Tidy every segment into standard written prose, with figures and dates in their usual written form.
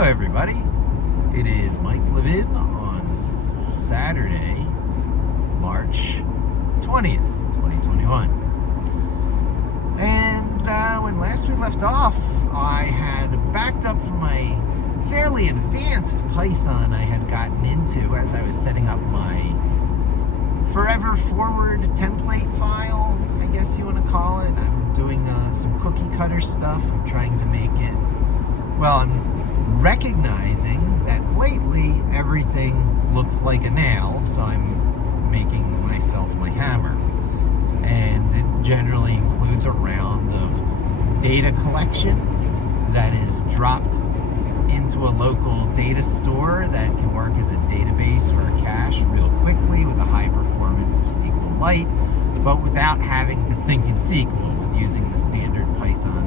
Hello everybody, it is Mike Levin on Saturday, March 20th, 2021. And when last we left off, I had backed up from my fairly advanced Python I had gotten into as I was setting up my forever forward template file, I guess you want to call it. I'm doing some cookie cutter stuff. I'm trying to make it, I'm recognizing that lately everything looks like a nail, so I'm making myself my hammer. And it generally includes a round of data collection that is dropped into a local data store that can work as a database or a cache real quickly with a high performance of SQLite, but without having to think in SQL with using the standard Python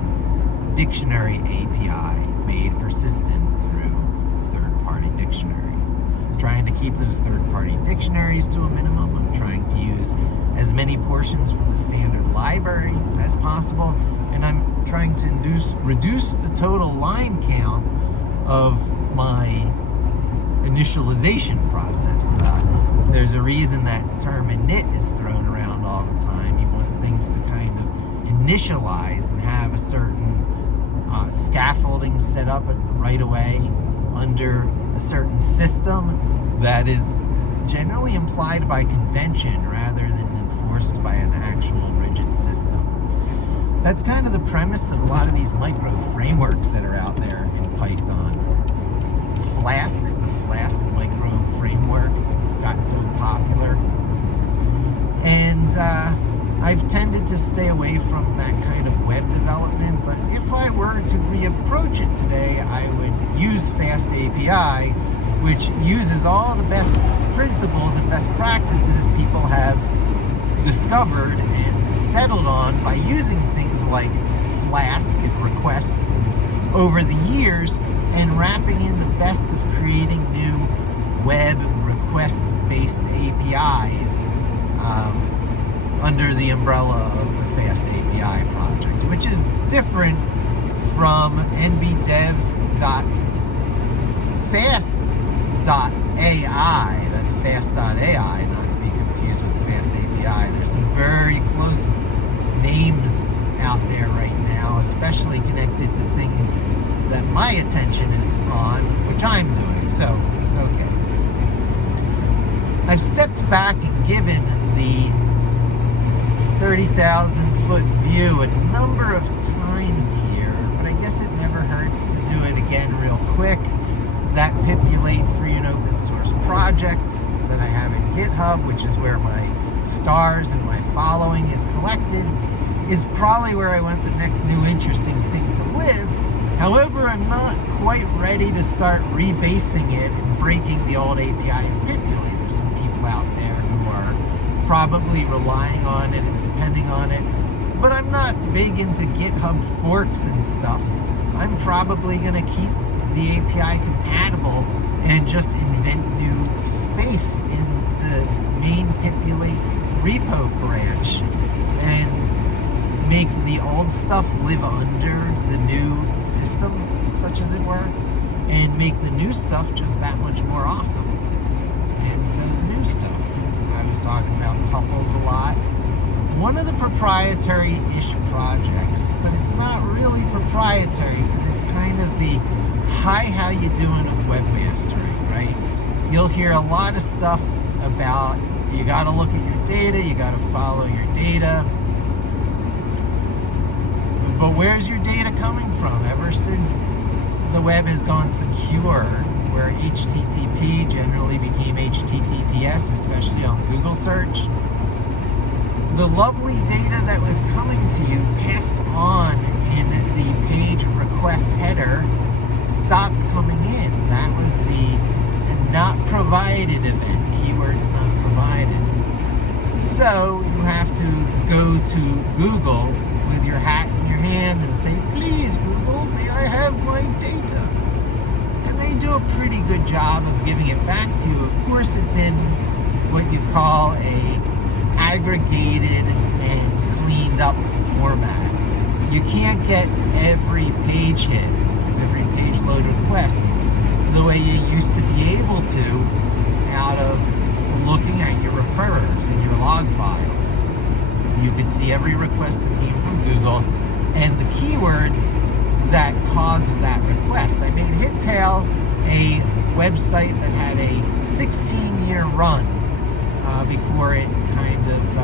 dictionary API made persistent through a third-party dictionary. I'm trying to keep those third-party dictionaries to a minimum. I'm trying to use as many portions from the standard library as possible, and I'm trying to reduce the total line count of my initialization process. There's a reason that term init is thrown around all the time. You want things to kind of initialize and have a certain scaffolding set up right away under a certain system that is generally implied by convention rather than enforced by an actual rigid system. That's kind of the premise of a lot of these micro frameworks that are out there in Python. Flask, the Flask micro framework got so popular. And I've tended to stay away from that kind of web development, but if I were to reapproach it today, I would use Fast API, which uses all the best principles and best practices people have discovered and settled on by using things like Flask and requests over the years and wrapping in the best of creating new web request-based APIs under the umbrella of the Fast API project, which is different from nbdev.fast.ai. That's fast.ai, not to be confused with Fast API. There's some very close names out there right now, especially connected to things that my attention is on, which I'm doing. So, okay. I've stepped back and given the 30,000 foot view a number of times here, but I guess it never hurts to do it again real quick. That Pipulate free and open source project that I have in GitHub, which is where my stars and my following is collected, is probably where I want the next new interesting thing to live. However, I'm not quite ready to start rebasing it and breaking the old API as Pipulate. There's some people out there who are probably relying on it and depending on it, but I'm not big into GitHub forks and stuff. I'm probably going to keep the API compatible and just invent new space in the main Pipulate repo branch and make the old stuff live under the new system, such as it were, and make the new stuff just that much more awesome. And so the new stuff, I was talking about tuples a lot. One of the proprietary-ish projects, but it's not really proprietary because it's kind of the hi, how you doing of webmastering, right? You'll hear a lot of stuff about you got to look at your data, you got to follow your data. But where's your data coming from? Ever since the web has gone secure, where HTTP generally became HTTPS, especially on Google search, the lovely data that was coming to you passed on in the page request header stopped coming in. That was the not provided event, keywords not provided. So you have to go to Google with your hat in your hand and say, please Google, may I have my data? And they do a pretty good job of giving it back to you. Of course, it's in what you call a aggregated and cleaned up format. You can't get every page hit, every page load upload request the way you used to be able to out of looking at your referrers and your log files. You could see every request that came from Google and the keywords that caused that request. I made HitTail a website that had a 16-year run before it kind of,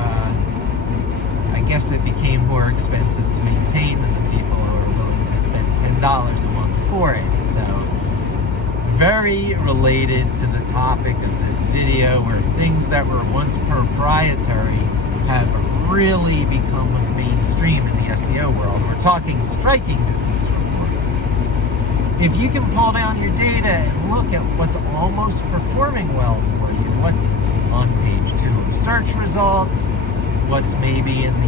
I guess it became more expensive to maintain than the people who are willing to spend $10 a month for it. So, very related to the topic of this video, where things that were once proprietary have really become mainstream in the SEO world. We're talking striking distance reports. If you can pull down your data and look at what's almost performing well for you, what's on page 2 of search results, what's maybe in the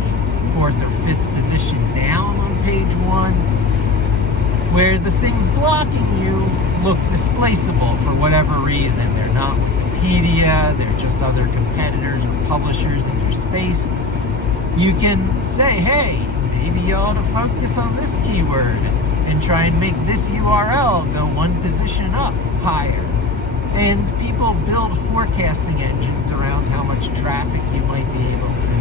4th or 5th position down on page 1, where the things blocking you look displaceable for whatever reason. They're not Wikipedia, they're just other competitors or publishers in your space. You can say, hey, maybe you ought to focus on this keyword and try and make this URL go one position up higher. And people build forecasting engines around how much traffic you might be able to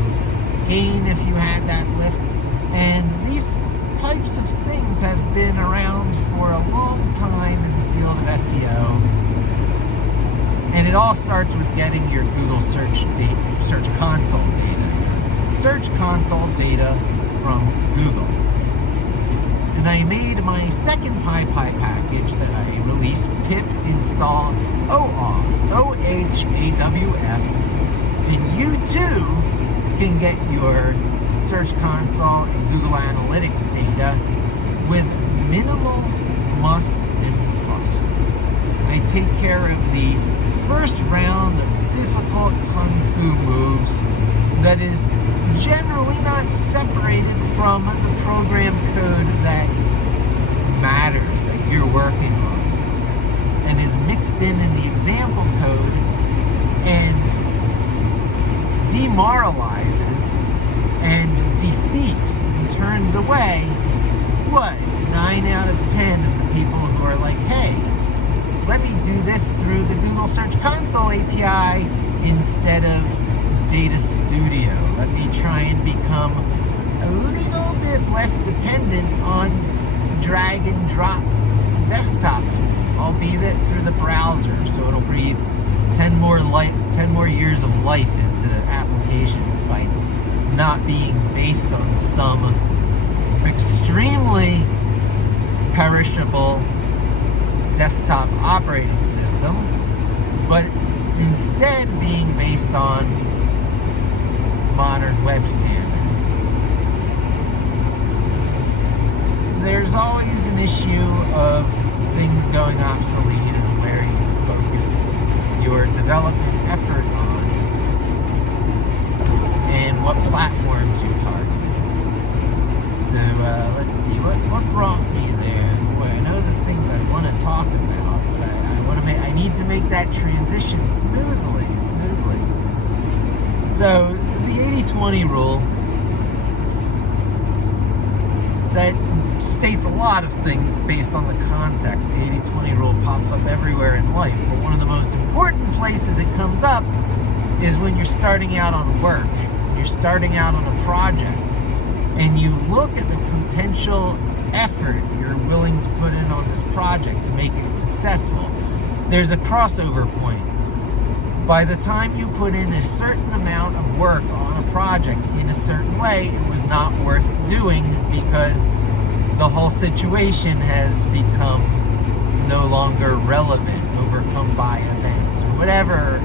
gain if you had that lift. And these types of things have been around for a long time in the field of SEO. And it all starts with getting your Google Search Console data. Search Console data from Google. And I made my second PyPy package that I released, pip install OAWF, O-H-A-W-F, and you too can get your Search Console and Google Analytics data with minimal muss and fuss. I take care of the first round of difficult kung fu moves that is generally not separated from the program code that matters, that you're working on, and is mixed in the example code and demoralizes and defeats and turns away, 9 out of 10 of the people who are like, hey, let me do this through the Google Search Console API instead of Data Studio. Let me try and become a little bit less dependent on drag and drop desktop tools, albeit through the browser, so it'll breathe 10 more years of life into applications by not being based on some extremely perishable desktop operating system, but instead being based on modern web standards. There's always an issue of things going obsolete and where you focus your development effort on and what platforms you're targeting. So let's see, what brought me there? Boy, I know the things I want to talk about, but I need to make that transition smoothly. So the 80-20 rule that states a lot of things based on the context. The 80-20 rule pops up everywhere in life, but one of the most important places it comes up is when you're starting out on work, when you're starting out on a project, and you look at the potential effort you're willing to put in on this project to make it successful. There's a crossover point. By the time you put in a certain amount of work on a project in a certain way, it was not worth doing because the whole situation has become no longer relevant, overcome by events, or whatever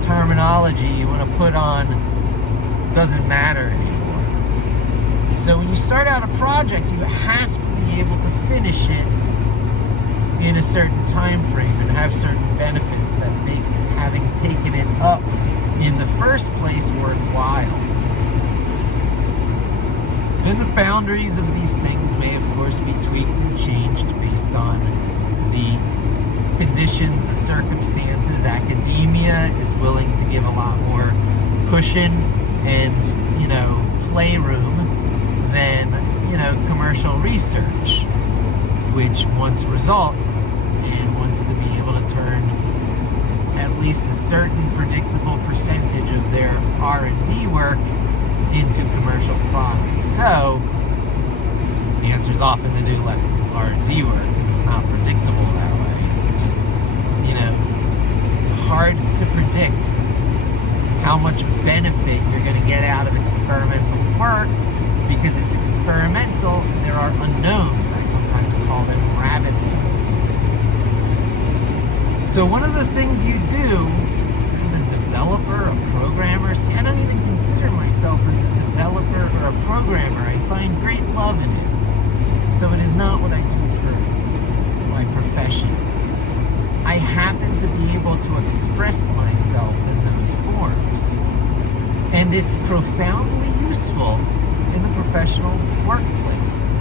terminology you want to put on doesn't matter anymore. So when you start out a project, you have to be able to finish it in a certain time frame and have certain benefits that make having taken it up in the first place worthwhile. And the boundaries of these things may, of course, be tweaked and changed based on the conditions, the circumstances. Academia is willing to give a lot more cushion and, playroom than, commercial research. which wants results and wants to be able to turn at least a certain predictable percentage of their R&D work into commercial products. So the answer is often to do less R&D work because it's not predictable that way. It's just, hard to predict how much benefit you're going to get out of experimental work because it's experimental and there are unknowns. I sometimes call them rabbit holes. So one of the things you do as a developer, a programmer, see, I don't even consider myself as a developer or a programmer. I find great love in it. So it is not what I do for my profession. I happen to be able to express myself in those forms. And it's profoundly useful in the professional workplace.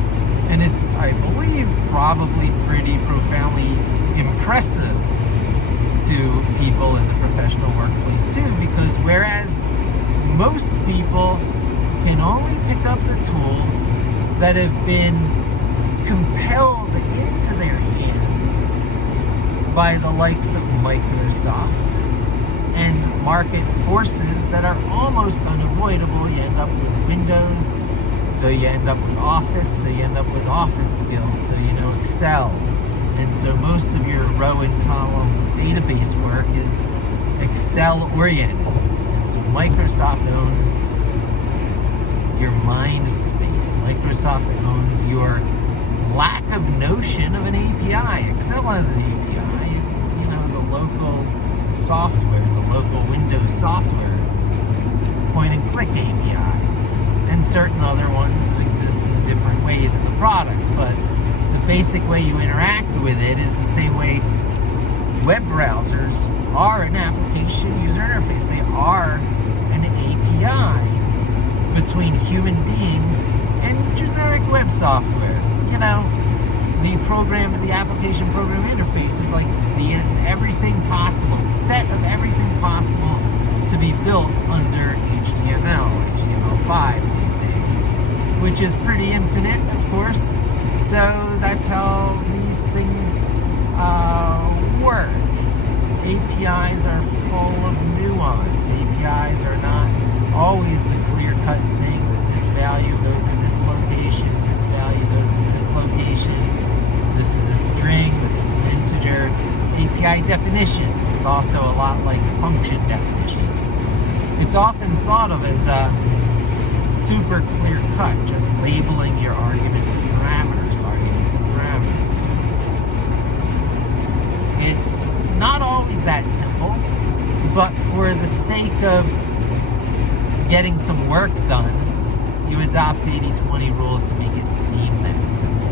And it's, I believe, probably pretty profoundly impressive to people in the professional workplace too, because whereas most people can only pick up the tools that have been compelled into their hands by the likes of Microsoft and market forces that are almost unavoidable. You end up with Windows, so you end up with Office, so you end up with Office skills, so you know Excel. And so most of your row and column database work is Excel oriented. And so Microsoft owns your mind space. Microsoft owns your lack of notion of an API. Excel has an API. It's, the local software, the local Windows software point and click API, and certain other ones that exist in different ways in the product. But the basic way you interact with it is the same way web browsers are an application user interface. They are an API between human beings and generic web software. The application program interface is like everything possible, the set of everything possible to be built under HTML5 these days, which is pretty infinite, of course. So that's how these things work. APIs are full of nuance. APIs are not always the clear-cut thing that this value goes in this location, this value goes in this location, this is a string, this is an integer. API definitions, it's also a lot like function definitions. It's often thought of as super clear-cut, just labeling your arguments and parameters. It's not always that simple, but for the sake of getting some work done, you adopt 80-20 rules to make it seem that simple.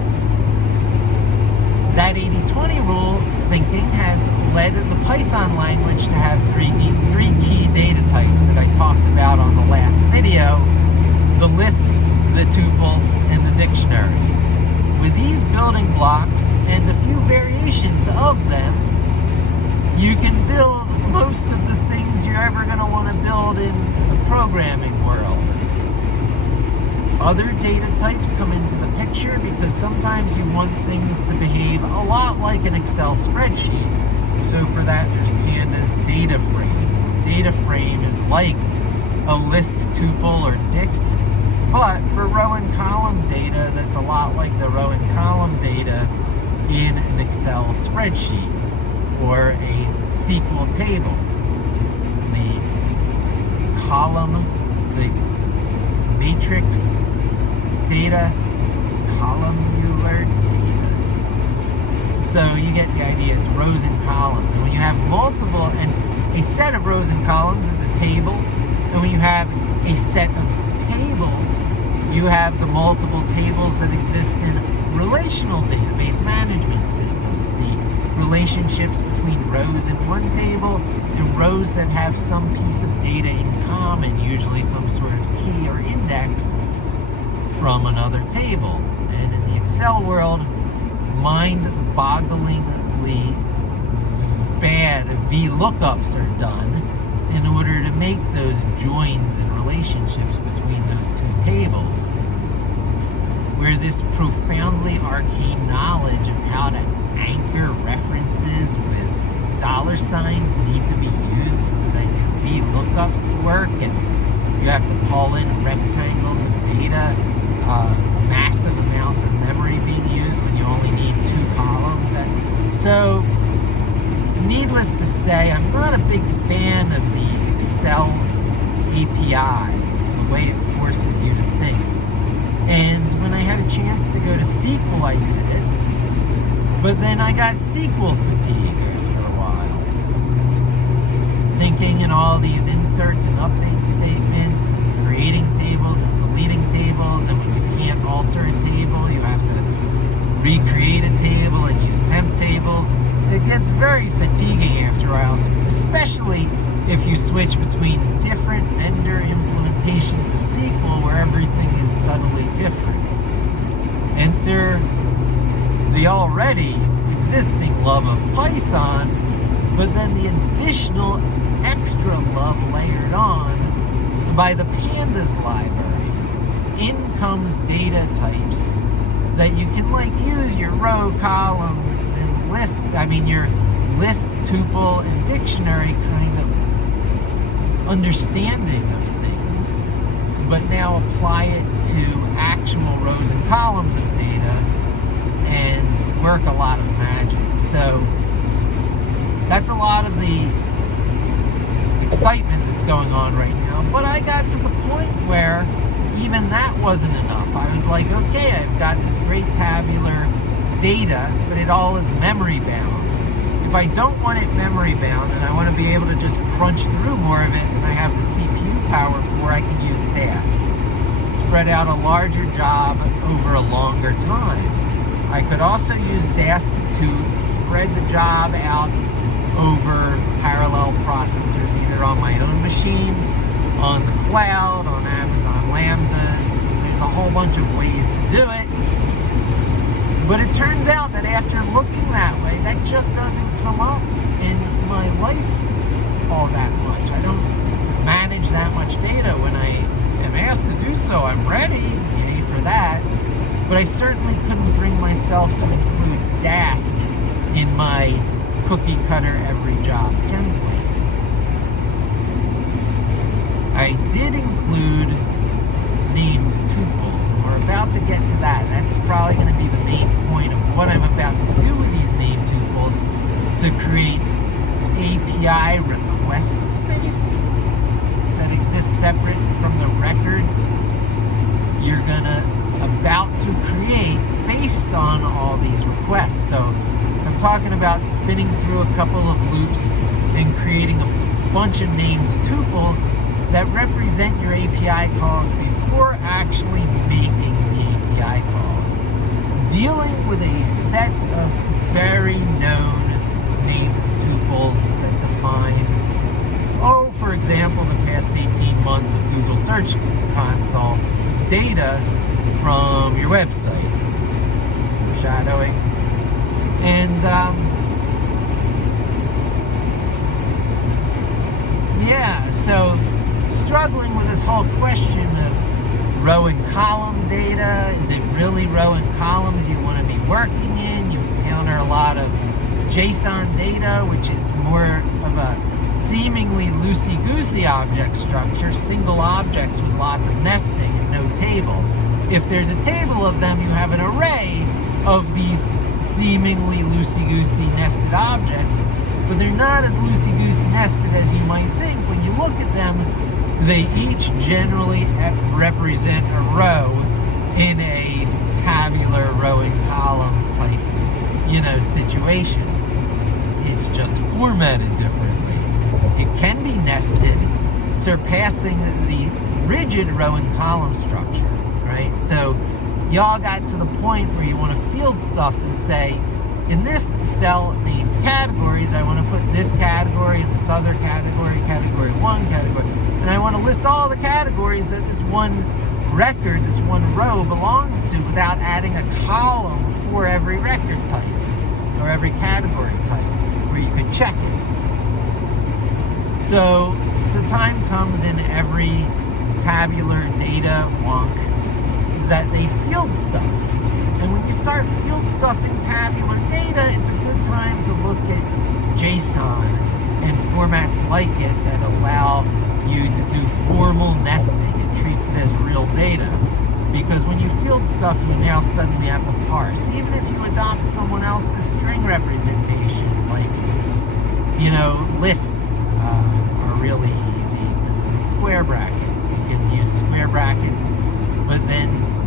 That 80-20 rule thinking has led the Python language to have three key data types that I talked about on the last video: the list, the tuple, and the dictionary. With these building blocks and a few variations of them, you can build most of the things you're ever going to want to build in the programming world. Other data types come into the picture because sometimes you want things to behave a lot like an Excel spreadsheet. So for that, there's Pandas data frames. A data frame is like a list, tuple, or dict, but for row and column data, that's a lot like the row and column data in an Excel spreadsheet or a SQL table. The column, the matrix data, columnar data. So you get the idea, it's rows and columns. And when you have multiple, and a set of rows and columns is a table, and when you have a set of tables, you have the multiple tables that exist in relational database management systems. The relationships between rows in one table and rows that have some piece of data in common, usually some sort of key or index from another table. And in the Excel world, mind-bogglingly bad VLOOKUPs are done in order to make those joins and relationships between those two tables, where this profoundly arcane knowledge of how to anchor references with dollar signs need to be used so that your VLOOKUPs work, and you have to pull in rectangles of data, massive amounts of memory being used when you only need 2 columns. So, needless to say, I'm not a big fan of the Excel API, the way it forces you to think. And when I had a chance to go to SQL, I did it. But then I got SQL fatigue after a while. Thinking in all these inserts and update statements, and creating tables and deleting tables, and when you can't alter a table, you have to recreate a table and use temp tables. It gets very fatiguing after a while, especially if you switch between different vendor implementations of SQL where everything is subtly different. Enter the already existing love of Python, but then the additional extra love layered on by the Pandas library. In comes data types that you can use your row, column, and list, your list, tuple, and dictionary kind of understanding of things, but now apply it to actual rows and columns of data and work a lot of magic. So that's a lot of the excitement that's going on right now. But I got to the point where even that wasn't enough. I was like, okay, I've got this great tabular data, but it all is memory bound. If I don't want it memory bound and I want to be able to just crunch through more of it, and I have the CPU power for, I can use Dask. Spread out a larger job over a longer time. I could also use Dask to spread the job out over parallel processors, either on my own machine, on the cloud, on Amazon Lambdas. There's a whole bunch of ways to do it. But it turns out that after looking that way, that just doesn't come up in my life all that much. I don't manage that much data. When I am asked to do so, I'm ready, yay for that. But I certainly couldn't bring myself to include Dask in my cookie cutter every job template. I did include named tuples, and we're about to get to that. That's probably going to be the main point of what I'm about to do with these named tuples, to create API request space that exists separate from the records you're about to create based on all these requests. So I'm talking about spinning through a couple of loops and creating a bunch of named tuples that represent your API calls before actually making the API calls. Dealing with a set of very known named tuples that define, for example, the past 18 months of Google Search Console data from your website. Foreshadowing. And, so struggling with this whole question of row and column data. Is it really row and columns you want to be working in? You encounter a lot of JSON data, which is more of a seemingly loosey-goosey object structure, single objects with lots of nesting and no table. If there's a table of them, you have an array of these seemingly loosey-goosey nested objects, but they're not as loosey-goosey nested as you might think. When you look at them, they each generally represent a row in a tabular row and column type, situation. It's just formatted differently. It can be nested, surpassing the rigid row and column structure, right? So y'all got to the point where you want to field stuff and say, in this cell named categories, I want to put this category and this other category, category 1, category, and I want to list all the categories that this one record, this one row belongs to without adding a column for every record type or every category type where you could check it. So the time comes in every tabular data wonk that they field stuff. And when you start field stuffing tabular data, it's a good time to look at JSON and formats like it that allow you to do formal nesting. It treats it as real data. Because when you field stuff, you now suddenly have to parse. Even if you adopt someone else's string representation, like, lists are really easy because of the square brackets. You can use square brackets, but then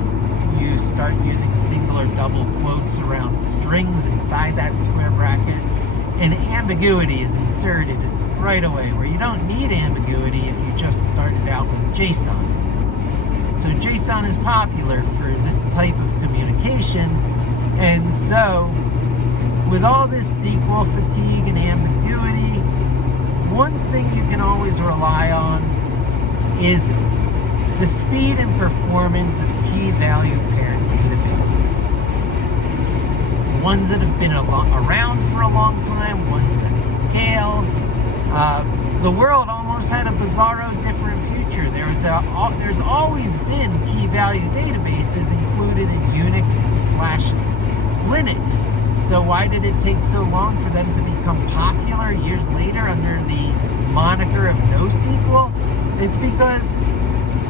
you start using single or double quotes around strings inside that square bracket, and ambiguity is inserted right away, where you don't need ambiguity if you just started out with JSON. So JSON is popular for this type of communication, and so with all this SQL fatigue and ambiguity, one thing you can always rely on is the speed and performance of key-value paired databases. Ones that have been around for a long time, ones that scale. The world almost had a bizarro different future. There's always been key-value databases included in Unix/Linux. So why did it take so long for them to become popular years later under the moniker of NoSQL? It's because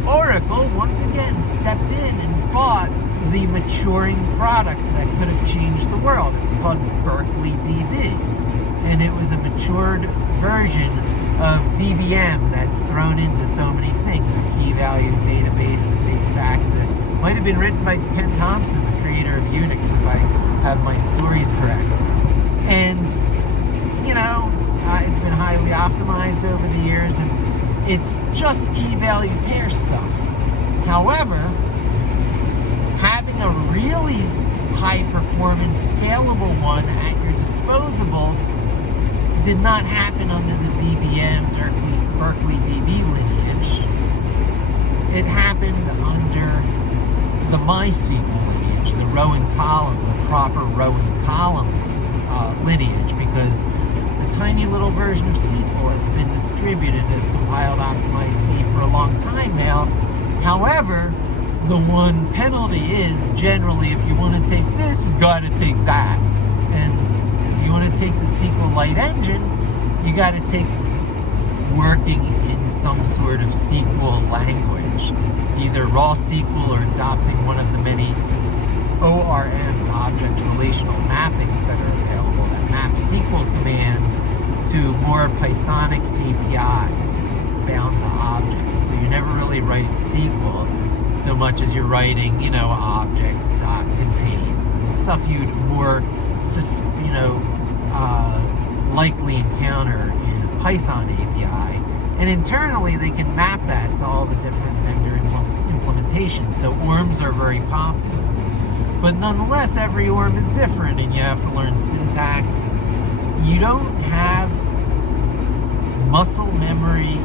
Oracle once again stepped in and bought the maturing product that could have changed the world. It was called Berkeley DB, and it was a matured version of DBM that's thrown into so many things. A key-value database that dates back to, might have been written by Ken Thompson, the creator of Unix, if I have my stories correct. And, it's been highly optimized over the years, and it's just key-value pair stuff. However, having a really high-performance, scalable one at your disposal did not happen under the DBM Berkeley DB lineage. It happened under the MySQL lineage, the row and column, the proper row and columns lineage, because the tiny little version of SQL has been distributed as compiled optimized C for a long time now. However, the one penalty is generally if you want to take this, you got to take that. And if you want to take the SQLite engine, you got to take working in some sort of SQL language, either raw SQL or adopting one of the many ORMs, object relational mappings, that are available that map SQL commands to more Pythonic APIs bound to objects. So you're never really writing SQL so much as you're writing, objects, contains, and stuff you'd more, likely encounter in a Python API. And internally, they can map that to all the different vendor implementations. So ORMs are very popular. But nonetheless, every ORM is different, and you have to learn syntax. And you don't have muscle memory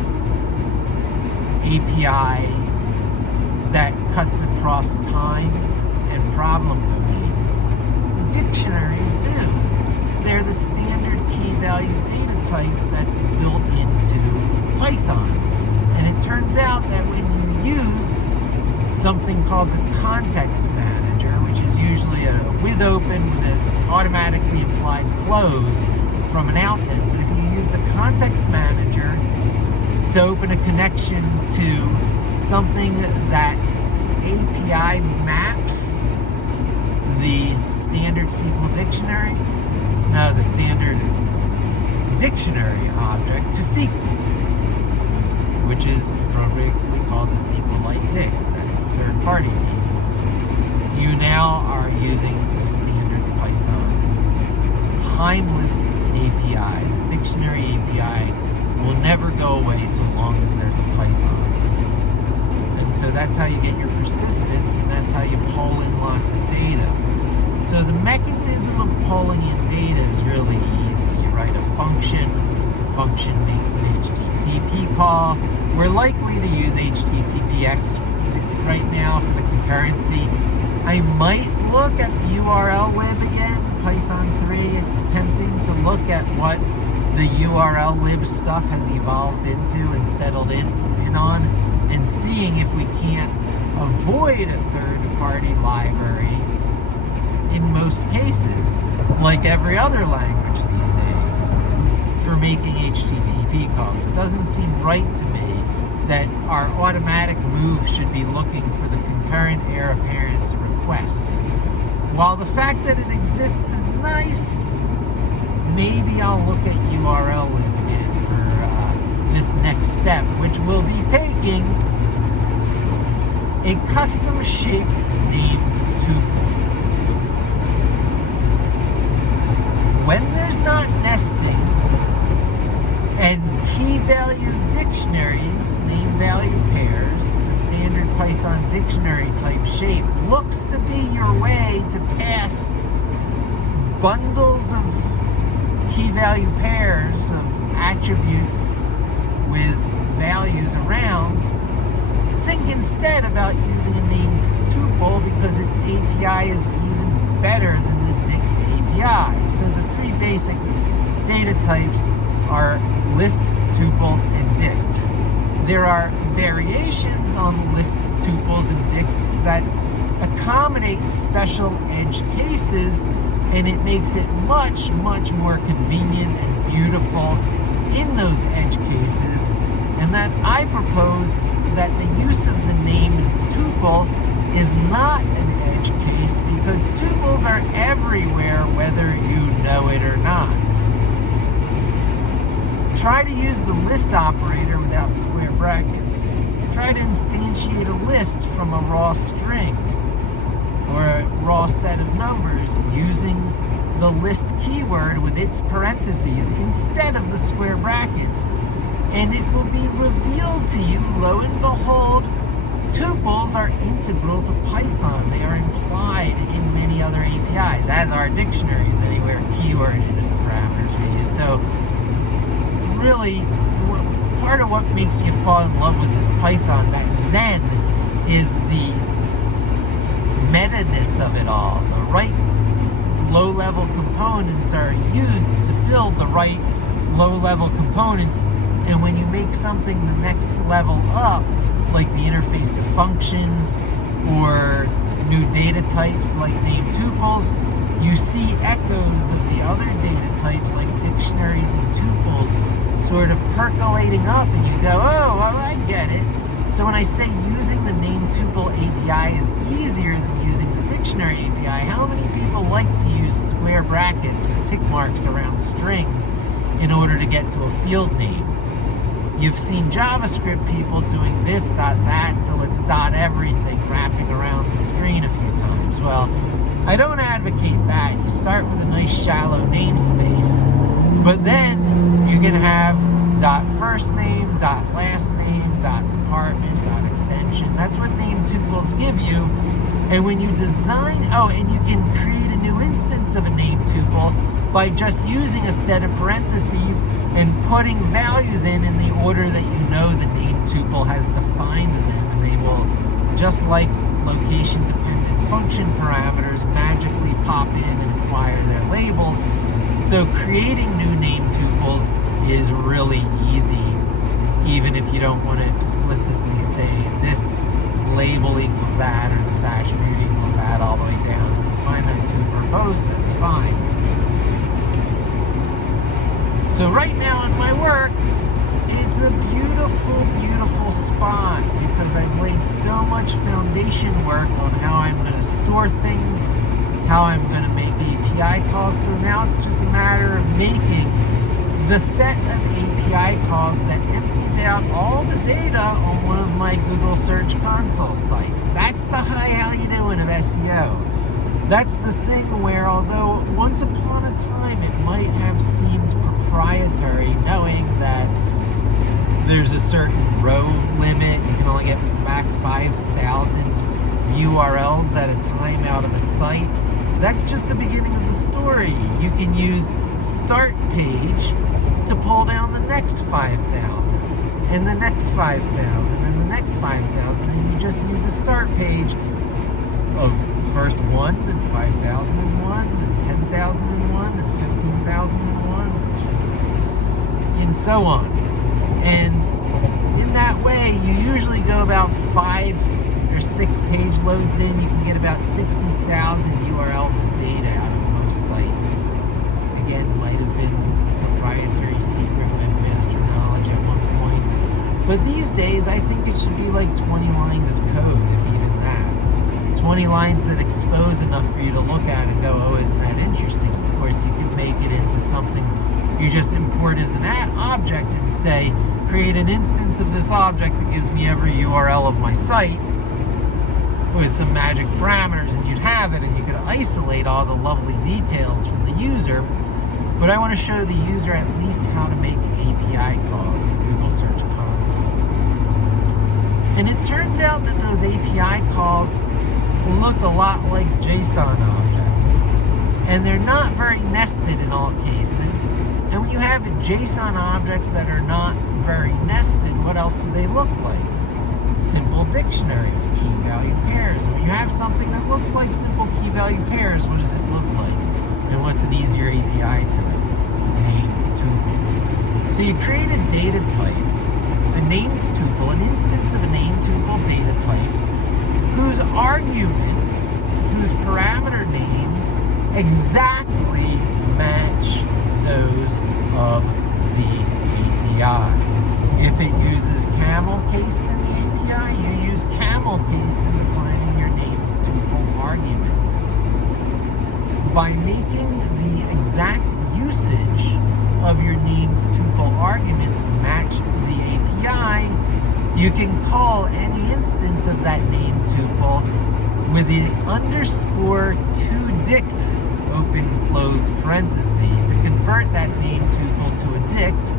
API that cuts across time and problem domains. Dictionaries do. They're the standard key-value data type that's built into Python. And it turns out that when you use something called the context manager, which is usually a with open with an automatically implied close from an outend, but if you use the context manager to open a connection to something that API maps the standard SQL dictionary, the standard dictionary object to SQL, which is appropriately called the SQLite dict. That's the third-party piece. You now are using a standard Python timeless API. The dictionary API will never go away so long as there's a Python. And so that's how you get your persistence, and that's how you pull in lots of data. So the mechanism of pulling in data is really easy. You write a function makes an HTTP call. We're likely to use HTTPX right now for the concurrency. I might look at the URL lib again, Python 3. It's tempting to look at what the URL lib stuff has evolved into and settled in on, and seeing if we can't avoid a third-party library in most cases, like every other language these days, for making HTTP calls. It doesn't seem right to me that our automatic move should be looking for the concurrent heir apparent to requests. While the fact that it exists is nice, maybe I'll look at URL lib again for this next step, which will be taking a custom-shaped named tuple. When there's not nesting, and key-value dictionaries, name-value pairs, the standard Python dictionary type shape, looks to be your way to pass bundles of key-value pairs of attributes with values around. Think instead about using a named tuple because its API is even better than the dict API. So the three basic data types are list, tuple, and dict. There are variations on lists, tuples, and dicts that accommodate special edge cases, and it makes it much, much more convenient and beautiful in those edge cases, and that I propose that the use of the name tuple is not an edge case because tuples are everywhere whether you know it or not. Try to use the list operator without square brackets. Try to instantiate a list from a raw string or a raw set of numbers using the list keyword with its parentheses instead of the square brackets. And it will be revealed to you, lo and behold, tuples are integral to Python. They are implied in many other APIs, as are dictionaries anywhere keyworded and parameters are used. So really, part of what makes you fall in love with Python, that zen, is the meta-ness of it all. The right low-level components are used to build the right low-level components, and when you make something the next level up, like the interface to functions or new data types like named tuples, you see echoes of the other data types like dictionaries and tuples sort of percolating up, and you go, oh, I get it. So when I say using the named tuple API is easier than using the dictionary API, how many people like to use square brackets with tick marks around strings in order to get to a field name? You've seen JavaScript people doing this, that, till it's everything, wrapping around the screen a few times. Well, I don't advocate that. You start with a nice shallow namespace, but then you can have .first name, .last name, .department, .extension. That's what named tuples give you. And when you design, and you can create a new instance of a named tuple by just using a set of parentheses and putting values in the order that you know the named tuple has defined them, and they will, just like location-dependent function parameters, magically pop in and acquire their labels. So creating new named tuples is really easy, even if you don't want to explicitly say this label equals that or this attribute equals that all the way down. If you find that too verbose, that's fine. So right now in my work, it's a beautiful, beautiful spot because I've laid so much foundation work on how I'm going to store things, how I'm going to make API calls. So now it's just a matter of making the set of API calls that empties out all the data on one of my Google Search Console sites. That's the hi, how you doing of SEO. That's the thing where, although once upon a time it might have seemed proprietary, knowing that there's a certain row limit, you can only get back 5,000 URLs at a time out of a site, that's just the beginning of the story. You can use start page to pull down the next 5,000, and the next 5,000, and the next 5,000, and you just use a start page of first 1, then 5,001, then 10,001, then 15,001, and so on. And in that way, you usually go about 5 your 6 page loads in, you can get about 60,000 URLs of data out of most sites. Again, might have been proprietary secret webmaster knowledge at one point. But these days, I think it should be like 20 lines of code, if even that. 20 lines that expose enough for you to look at and go, oh, isn't that interesting? Of course, you can make it into something you just import as an object and say, create an instance of this object that gives me every URL of my site with some magic parameters, and you'd have it, and you could isolate all the lovely details from the user. But I want to show the user at least how to make API calls to Google Search Console. And it turns out that those API calls look a lot like JSON objects. And they're not very nested in all cases. And when you have JSON objects that are not very nested, what else do they look like? Simple dictionaries, key-value pairs. When you have something that looks like simple key-value pairs, what does it look like? And what's an easier API to it? Named tuples. So you create a data type, a named tuple, an instance of a named tuple data type, whose arguments, whose parameter names exactly match those of the API. If it uses camel case in the API, you use camel case in defining your named tuple arguments. By making the exact usage of your named tuple arguments match the API, you can call any instance of that named tuple with the underscore toDict open close parenthesis to convert that named tuple to a dict.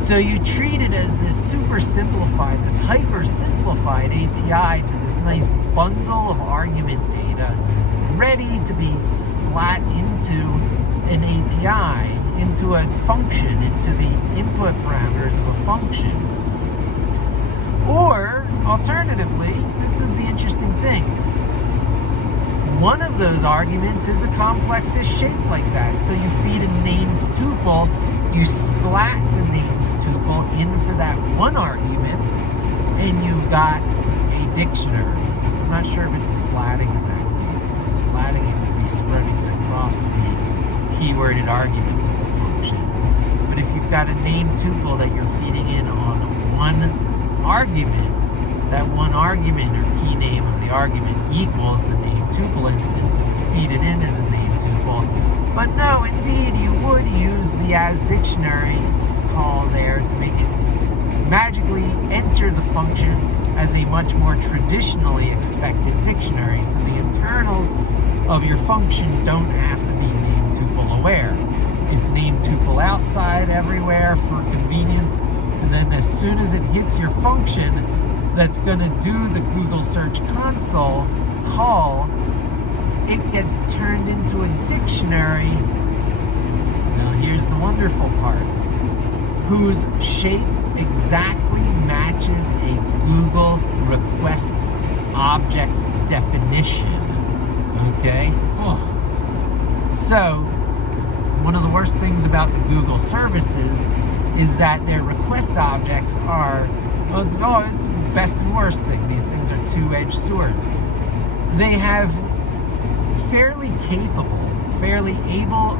So you treat it as this super simplified, this hyper simplified API to this nice bundle of argument data ready to be splat into an API, into a function, into the input parameters of a function. Or, alternatively, this is the interesting thing. One of those arguments is a complex-ish shape like that. So you feed a named tuple, you splat the named tuple in for that one argument, and you've got a dictionary. I'm not sure if it's splatting in that case. Splatting it would be spreading it across the keyworded arguments of the function. But if you've got a named tuple that you're feeding in on one argument, that one argument or key name of the argument equals the named tuple instance, and would feed it in as a named tuple. But no, indeed, you would use the asDictionary call there to make it magically enter the function as a much more traditionally expected dictionary, so the internals of your function don't have to be named tuple aware. It's named tuple outside everywhere for convenience, and then as soon as it hits your function that's going to do the Google Search Console call, it gets turned into a dictionary. Now here's the wonderful part, whose shape exactly matches a Google request object definition. Okay? Ugh. So, one of the worst things about the Google services is that their request objects are, it's the best and worst thing. These things are two-edged swords. They have fairly capable, fairly able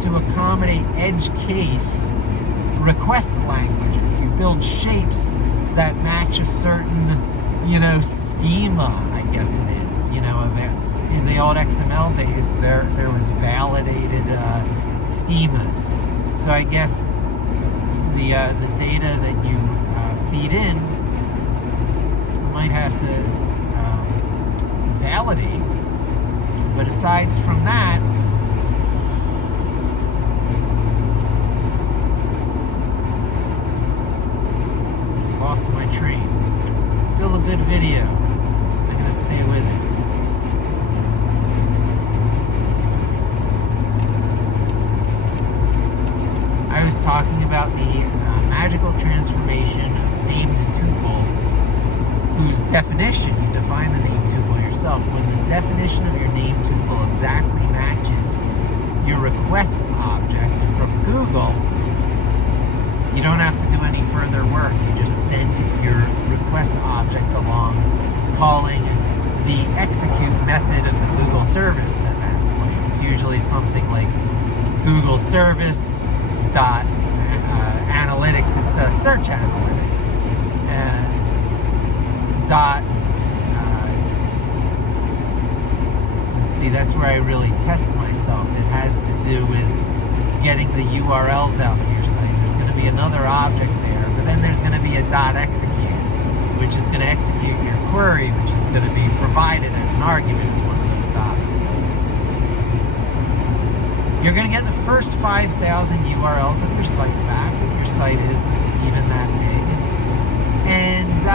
to accommodate edge case request languages. You build shapes that match a certain, schema, I guess it is. In the old XML days, there was validated schemas. So I guess the data that you feed in might have to validate. But aside from that, lost my train. Still a good video. I'm going to stay with it. I was talking about the magical transformation of named tuples, whose definition, you define the named tuple yourself. When the definition of your named tuple exactly matches your request object from Google, you don't have to do any further work. You just send your request object along, calling the execute method of the Google service at that point. It's usually something like Google service dot analytics. It's search analytics dot. Let's see, that's where I really test myself. It has to do with getting the URLs out of your site. There's going to be another object there, but then there's going to be a .execute, which is going to execute your query, which is going to be provided as an argument of one of those dots. So you're going to get the first 5,000 URLs of your site back, if your site is even that big. And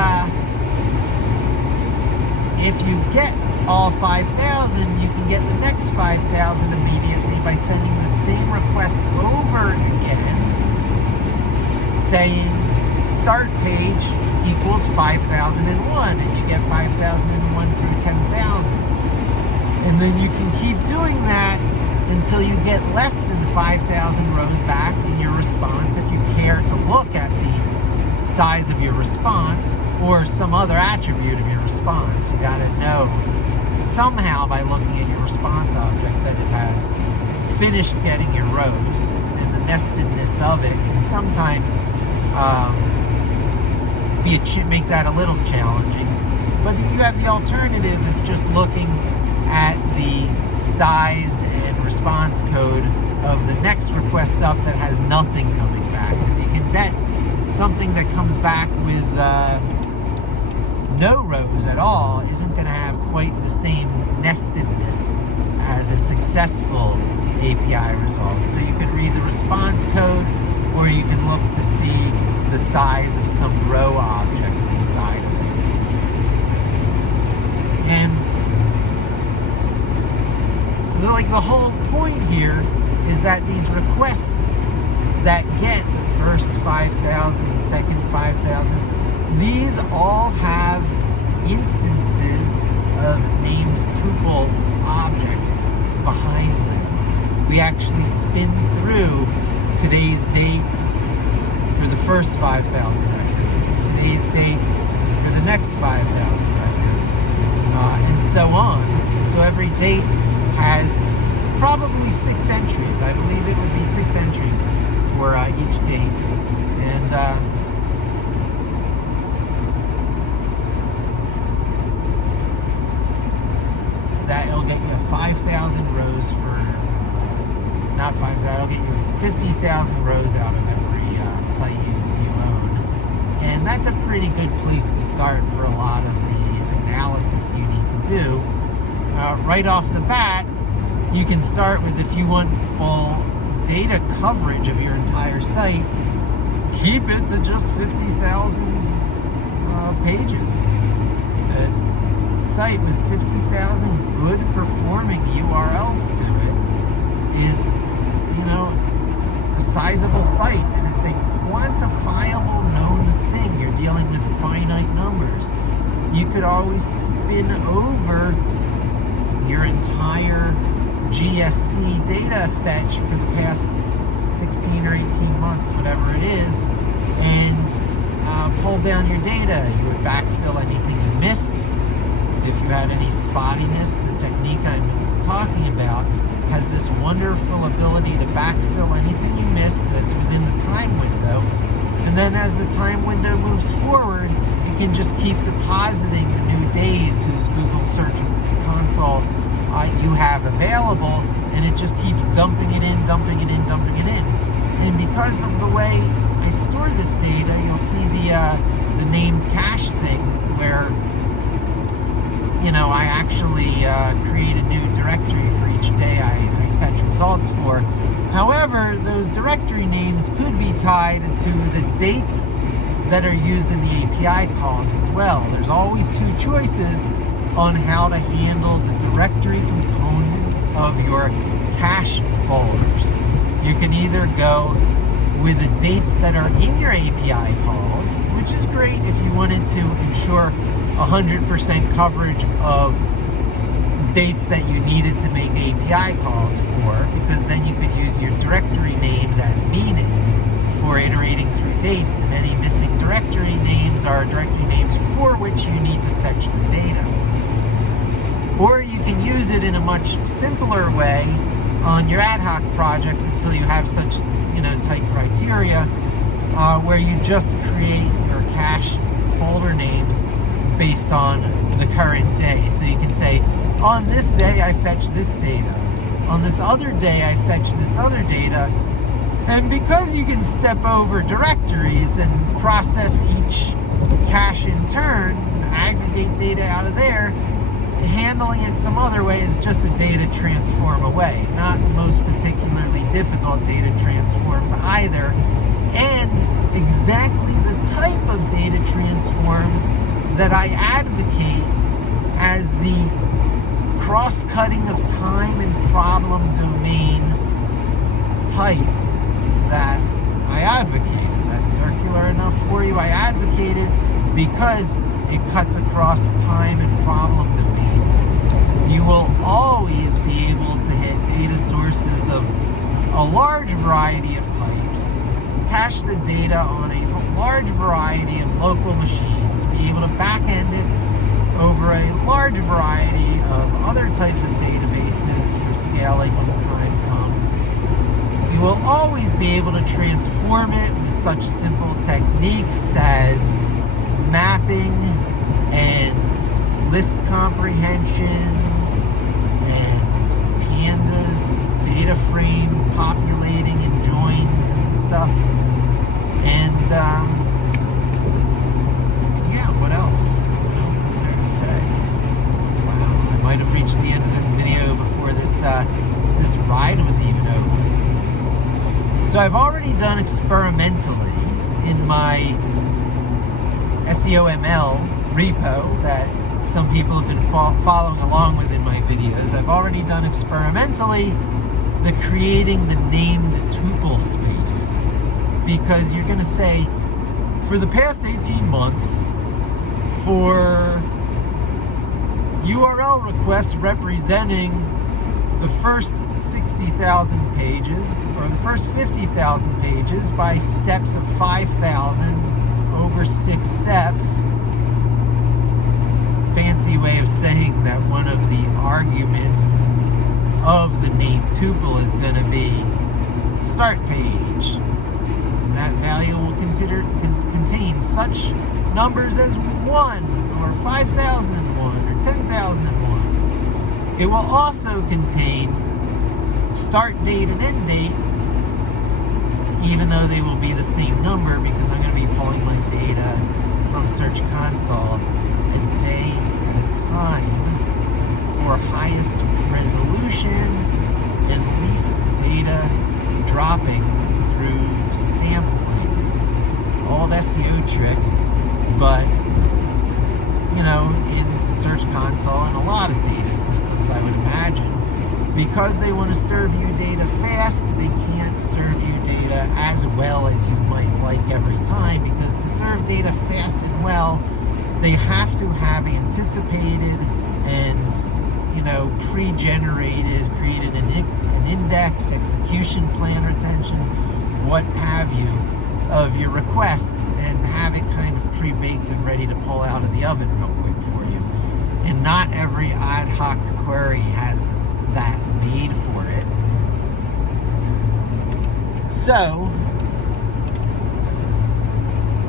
if you get all 5,000, you can get the next 5,000 immediately by sending the same request over again, saying start page equals 5001, and you get 5001 through 10,000. And then you can keep doing that until you get less than 5,000 rows back in your response, if you care to look at the size of your response or some other attribute of your response. You got to know somehow by looking at your response object that it has finished getting your rows, and the nestedness of it can sometimes make that a little challenging. But you have the alternative of just looking at the size and response code of the next request up that has nothing coming back, because you can bet something that comes back with no rows at all isn't going to have quite the same nestedness as a successful API result. So you could read the response code, or you can look to see the size of some row object inside of it. And the whole point here is that these requests that get the first 5,000, the second 5,000, these all have instances of named tuple objects behind them. We actually spin through today's date for the first 5,000 records, today's date for the next 5,000 records, and so on. So every date has probably 6 entries. I believe it would be 6 entries for each date. And that'll get you 5,000 rows for, not 5,000, that'll get you 50,000 rows out of every site you own. And that's a pretty good place to start for a lot of the analysis you need to do. Right off the bat, you can start with, if you want full data coverage of your entire site, keep it to just 50,000 pages. A site with 50,000 good performing URLs to it is, a sizable site, and it's a quantifiable known thing. You're dealing with finite numbers. You could always spin over your entire GSC data fetch for the past 16 or 18 months, whatever it is, and pull down your data. You would backfill anything you missed. If you had any spottiness, the technique I'm talking about has this wonderful ability to backfill anything you missed that's within the time window. And then as the time window moves forward, it can just keep depositing the new days whose Google Search Console you have available, and it just keeps dumping it in. And because of the way I store this data, you'll see the named cache thing where I actually create a new directory for each day I fetch results for. However, those directory names could be tied to the dates that are used in the API calls as well. There's always 2 choices on how to handle the directory component of your cache folders. You can either go with the dates that are in your API calls, which is great if you wanted to ensure 100% coverage of dates that you needed to make API calls for, because then you could use your directory names as meaning for iterating through dates, and any missing directory names are directory names for which you need to fetch the data. Or you can use it in a much simpler way on your ad hoc projects until you have such, tight criteria, where you just create your cache folder names based on the current day. So you can say, on this day I fetch this data. On this other day I fetch this other data. And because you can step over directories and process each cache in turn, aggregate data out of there, handling it some other way is just a data transform away. Not the most particularly difficult data transforms either. And exactly the type of data transforms that I advocate as the cross-cutting of time and problem domain type that I advocate. Is that circular enough for you? I advocate it because it cuts across time and problem domains. You will always be able to hit data sources of a large variety of types, cache the data on a large variety of local machines, be able to back-end it over a large variety of other types of databases for scaling when the time comes. You will always be able to transform it with such simple techniques as mapping and list comprehensions and Pandas, data frame populating and joins and stuff. And what else? What else is there to say? Wow, I might have reached the end of this video before this ride was even over. So I've already done experimentally in my SEOML repo that some people have been following along with in my videos. I've already done experimentally the creating the named tuple space, because you're going to say, for the past 18 months, for URL requests representing the first 60,000 pages or the first 50,000 pages by steps of 5,000 over 6 steps. Fancy way of saying that one of the arguments of the name tuple is going to be start page. And that value will contain such numbers as 1 or 5,001 or 10,001. It will also contain start date and end date, even though they will be the same number, because I'm going to be pulling my data from Search Console a day at a time for highest resolution and least data dropping through sampling. Old SEO trick, but in Search Console and a lot of data systems, I would imagine, because they want to serve you data fast, they can't serve you data as well as you might like every time, because to serve data fast and well, they have to have anticipated and pre-generated, created an index, execution plan, retention, what have you, of your request, and have it kind of pre-baked and ready to pull out of the oven real quick for you. And not every ad hoc query has that made for it. So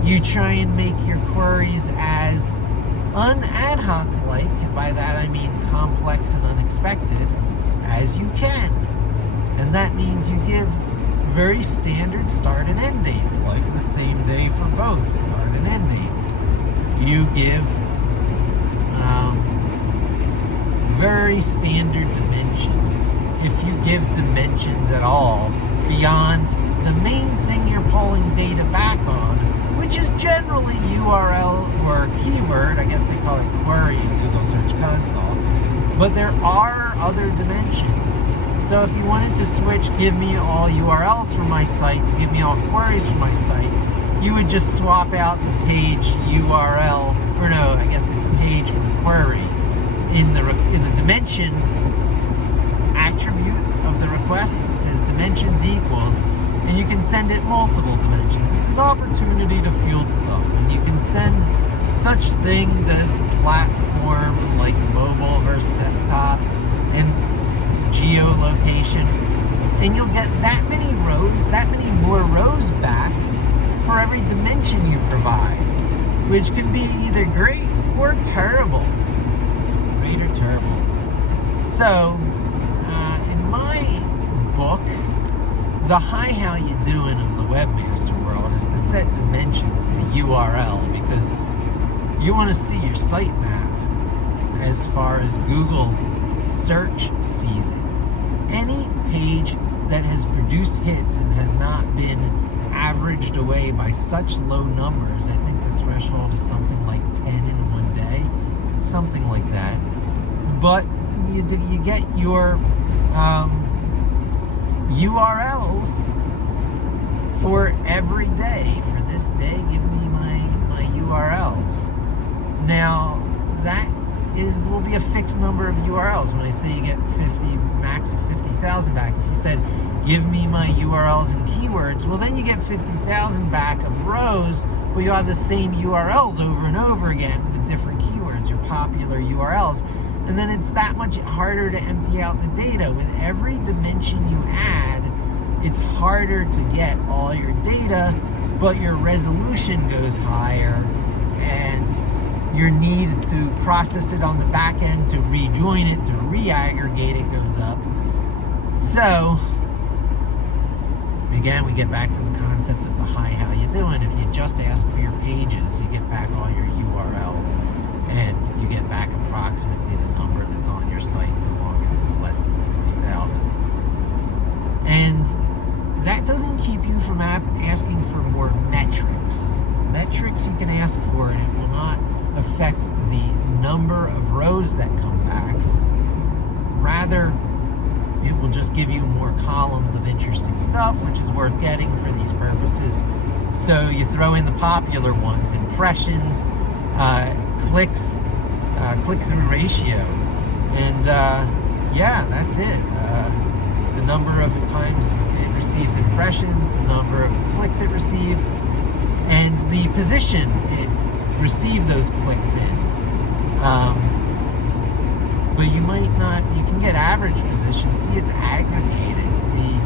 you try and make your queries as un-ad hoc like, and by that I mean complex and unexpected, as you can. And that means you give very standard start and end dates, like the same day for both start and end date. You give very standard dimensions. If you give dimensions at all beyond the main thing you're pulling data back on, which is generally URL or keyword, I guess they call it query in Google Search Console, but there are other dimensions. So if you wanted to switch give me all URLs from my site to give me all queries from my site, you would just swap out the page URL, or no, I guess it's page from query in the dimension attribute of the request. It says dimensions equals, and you can send it multiple dimensions. It's an opportunity to field stuff, and you can send such things as platform, like mobile versus desktop, and geolocation, and you'll get that many rows, that many more rows back for every dimension you provide, which can be either great or terrible. Great or terrible. So, in my book, the hi, how you doing of the webmaster world is to set dimensions to URL, because you want to see your sitemap as far as Google search sees it. Any page that has produced hits and has not been averaged away by such low numbers, I think the threshold is something like 10 in one day, something like that. But you get your URLs for every day. For this day, give me my URLs. Now, that will be a fixed number of URLs. When I say you get 50, max of 50,000 back, if you said, give me my URLs and keywords, well, then you get 50,000 back of rows, but you have the same URLs over and over again with different keywords, your popular URLs. And then it's that much harder to empty out the data. With every dimension you add, it's harder to get all your data, but your resolution goes higher, and your need to process it on the back end, to rejoin it, to re-aggregate it goes up. So, again, we get back to the concept of the hi, how you doing? If you just ask for your pages, you get back all your URLs, and you get back approximately the number that's on your site, so long as it's less than 50,000. And that doesn't keep you from asking for more metrics. Metrics you can ask for, and it will not affect the number of rows that come back. Rather, it will just give you more columns of interesting stuff, which is worth getting for these purposes. So you throw in the popular ones: impressions, clicks, click-through ratio, and yeah, that's it. The number of times it received impressions, the number of clicks it received, and the position it received those clicks in. But you might not, you can get average position, see it's aggregated, see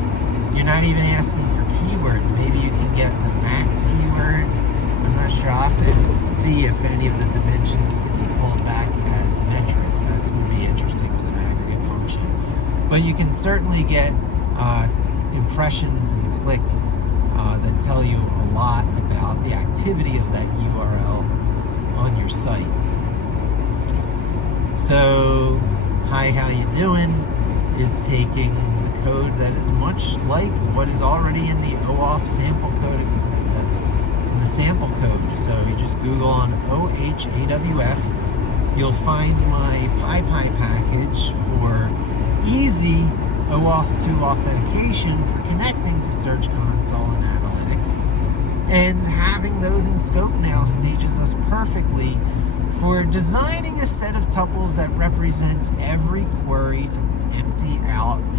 you're not even asking for keywords. Maybe you can get the max keyword. I'm not sure. I'll have to see if any of the dimensions can be pulled back as metrics. That would be interesting with an aggregate function. But you can certainly get impressions and clicks that tell you a lot about the activity of that URL on your site. So, hi, how you doing is taking the code that is much like what is already in the OAuth sample code, in the sample code. So you just Google on OHAWF, you'll find my PyPy package for easy OAuth 2 authentication for connecting to Search Console and Analytics. And having those in scope now stages us perfectly for designing a set of tuples that represents every query to empty out the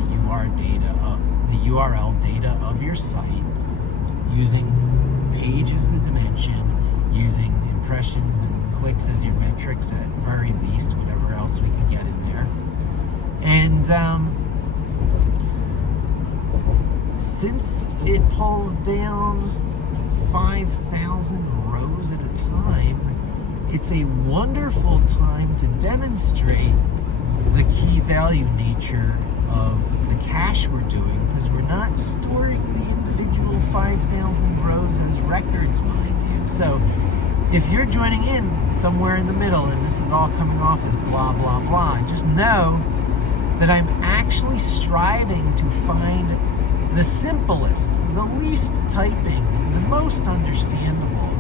URL data of your site, using page as the dimension, using impressions and clicks as your metrics at very least, whatever else we can get in there. And since it pulls down 5,000 rows at a time, it's a wonderful time to demonstrate the key value nature of the cache we're doing, because we're not storing the individual 5,000 rows as records, mind you. So if you're joining in somewhere in the middle and this is all coming off as blah, blah, blah, just know that I'm actually striving to find the simplest, the least typing, the most understandable,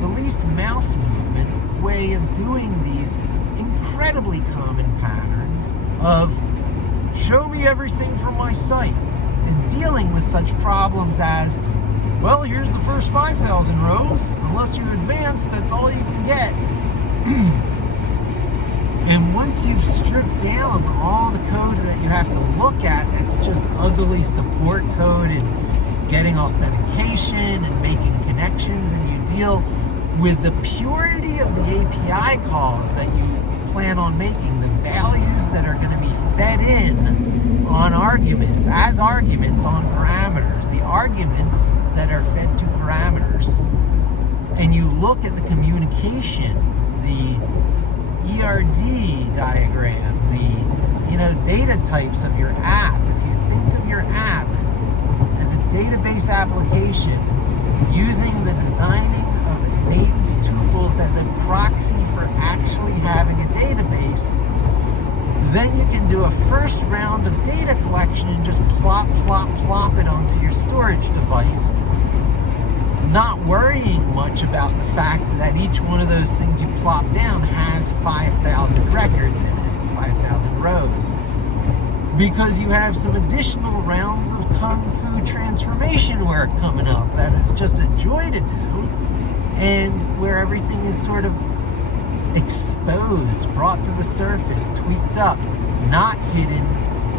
the least mouse movement way of doing these incredibly common patterns of show me everything from my site, and dealing with such problems as, well, here's the first 5,000 rows. Unless you're advanced, that's all you can get. And once you've stripped down all the code that you have to look at, that's just ugly support code and getting authentication and making connections, and you deal with the purity of the API calls that you plan on making, the values that are going to be fed in on arguments, as arguments on parameters, the arguments that are fed to parameters, and you look at the communication, the ERD diagram, the data types of your app. If you think of your app as a database application using the designing of named tuples as a proxy for actually having a database, then you can do a first round of data collection and just plop it onto your storage device, not worrying much about the fact that each one of those things you plop down has 5,000 records in it, 5,000 rows, because you have some additional rounds of Kung Fu transformation work coming up that is just a joy to do, and where everything is sort of exposed, brought to the surface, tweaked up, not hidden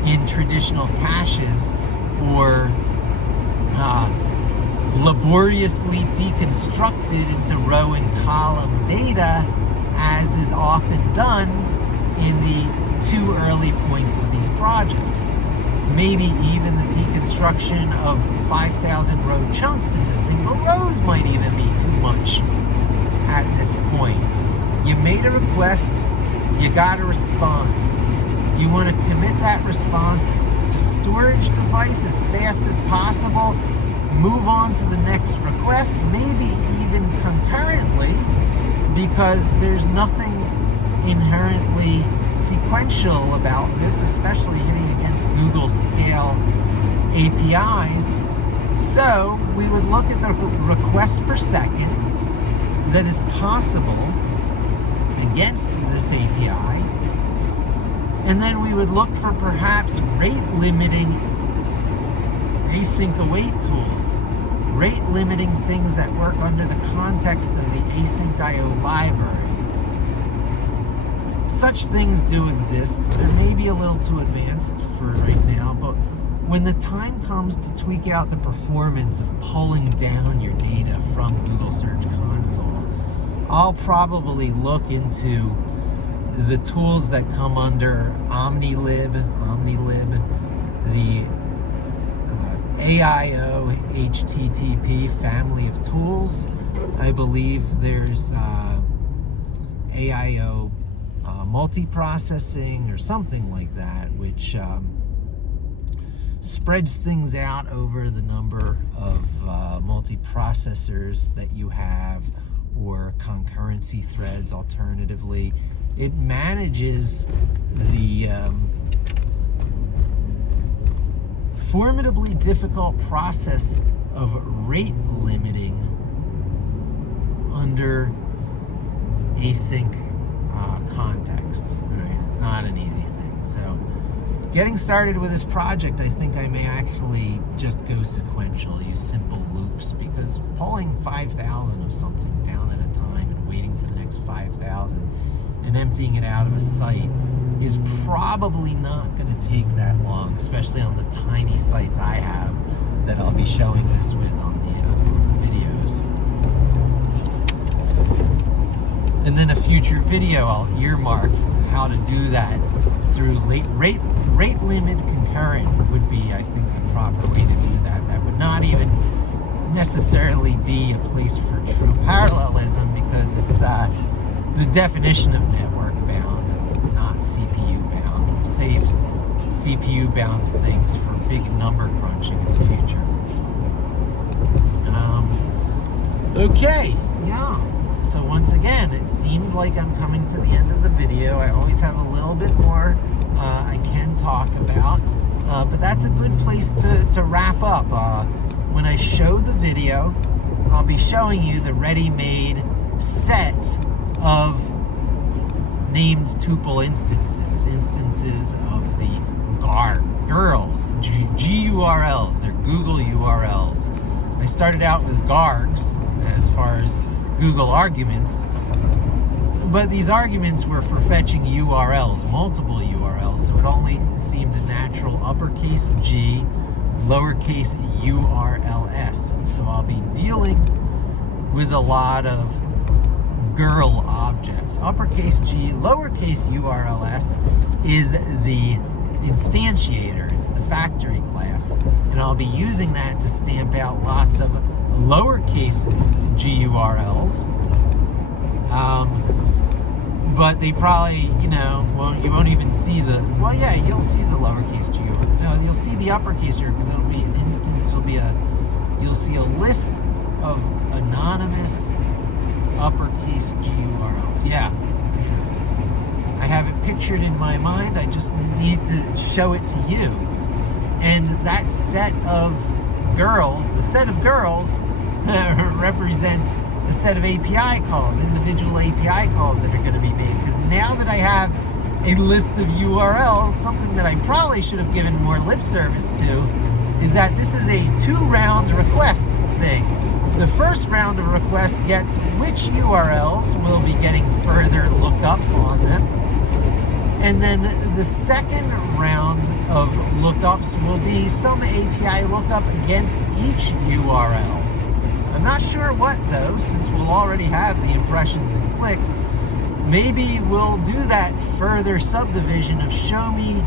in traditional caches or laboriously deconstructed into row and column data, as is often done in the too early points of these projects. Maybe even the deconstruction of 5,000 row chunks into single rows might even be too much at this point. You made a request, you got a response. You want to commit that response to storage device as fast as possible, move on to the next request, maybe even concurrently, because there's nothing inherently sequential about this, especially hitting against Google scale APIs. So we would look at the requests per second that is possible against this API, and then we would look for perhaps rate limiting async await tools, rate limiting things that work under the context of the async IO library. Such things do exist. They're maybe a little too advanced for right now, but when the time comes to tweak out the performance of pulling down your data from Google Search Console, I'll probably look into the tools that come under OmniLib, the AIO HTTP family of tools. I believe there's AIO multiprocessing or something like that, which spreads things out over the number of multiprocessors that you have, or concurrency threads alternatively. It manages the formidably difficult process of rate limiting under async context, right? It's not an easy thing. So getting started with this project, I think I may actually just go sequential, use simple loops, because pulling 5,000 of something down at a time and waiting for the next 5,000 and emptying it out of a site is probably not going to take that long, especially on the tiny sites I have that I'll be showing this with on the videos. And then a future video I'll earmark how to do that through rate limit concurrent would be, I think, the proper way to do that. That would not even necessarily be a place for true parallelism, because it's the definition of network bound and not CPU bound. We'll save CPU bound things for big number crunching in the future. Okay, yeah. So once again, it seems like I'm coming to the end of the video. I always have a little bit more I can talk about, but that's a good place to wrap up. When I show the video, I'll be showing you the ready-made set of named tuple instances of the GURLs, GURLs, they're Google URLs. I started out with GARGs as far as Google arguments, But these arguments were for fetching URLs, multiple URLs, so it only seemed natural uppercase G, lowercase URLs. So I'll be dealing with a lot of girl objects. Uppercase G, lowercase URLs is the instantiator. It's the factory class. And I'll be using that to stamp out lots of lowercase GURLs. But they probably, you won't even see you'll see the lowercase G. No, you'll see the uppercase here because it'll be an instance. You'll see a list of anonymous uppercase GURLs. Yeah. I have it pictured in my mind. I just need to show it to you. And that set of girls, represents the set of API calls, individual API calls that are going to be made. Because now that I have a list of URLs, something that I probably should have given more lip service to is that this is a 2-round request thing. The first round of requests gets which URLs will be getting further lookup on them. And then the second round of lookups will be some API lookup against each URL. I'm not sure what though, since we'll already have the impressions and clicks. Maybe we'll do that further subdivision of show me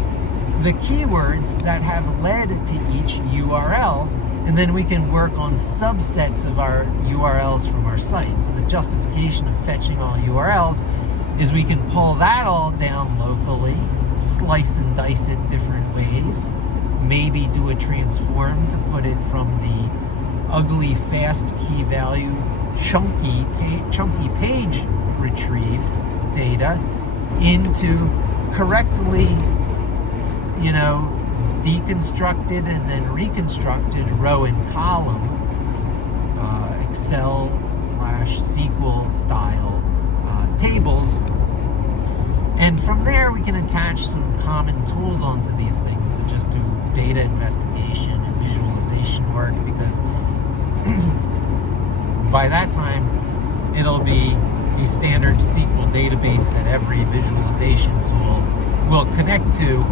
the keywords that have led to each URL, and then we can work on subsets of our URLs from our site. So the justification of fetching all URLs is we can pull that all down locally, slice and dice it different ways, maybe do a transform to put it from the ugly fast key value chunky page retrieved data into correctly deconstructed and then reconstructed row and column Excel/SQL style tables. And from there we can attach some common tools onto these things to just do data investigation and visualization work, because by that time it'll be a standard SQL database that every visualization tool will connect to,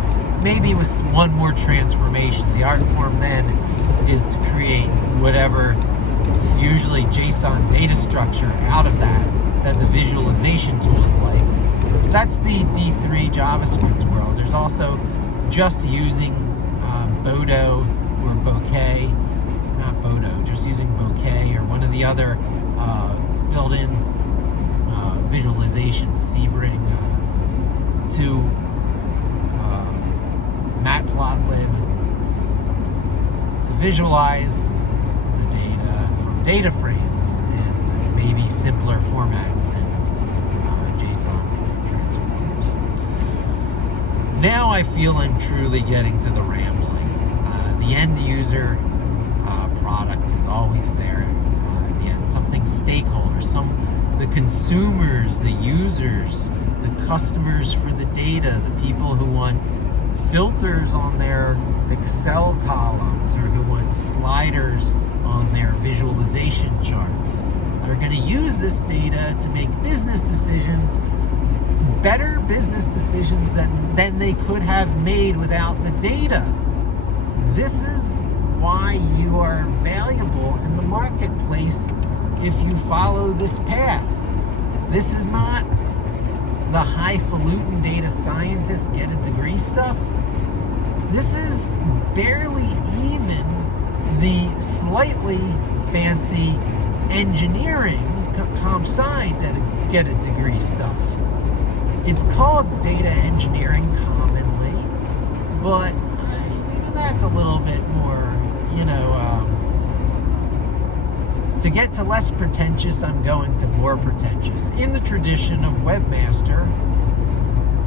maybe with one more transformation. The art form then is to create whatever, usually JSON data structure out of that the visualization tools like. That's the D3 JavaScript world. There's also just using Bodo or Bokeh, not Bodo, just using Bokeh or one of the other built-in visualizations, Sebring, to Matplotlib to visualize the data from data frames and maybe simpler formats than JSON transforms. Now I feel I'm truly getting to the rambling. The end user product is always there at the end. Something stakeholders, the consumers, the users, the customers for the data, the people who want filters on their Excel columns or who want sliders on their visualization charts are going to use this data to make business decisions, better business decisions than they could have made without the data. This is why you are valuable in the marketplace if you follow this path. This is not the highfalutin data scientist get a degree stuff. This is barely even the slightly fancy engineering comp sci get a degree stuff. It's called data engineering commonly, but even that's a little bit more, to get to less pretentious, I'm going to more pretentious. In the tradition of Webmaster,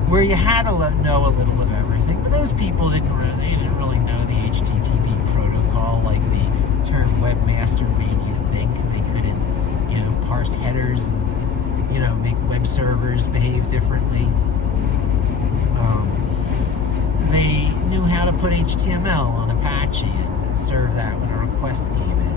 where you had to know a little of everything, but those people didn't really know the HTTP protocol like the term Webmaster made you think. They couldn't, parse headers and, make web servers behave differently. They knew how to put HTML on Apache and serve that when a request came in.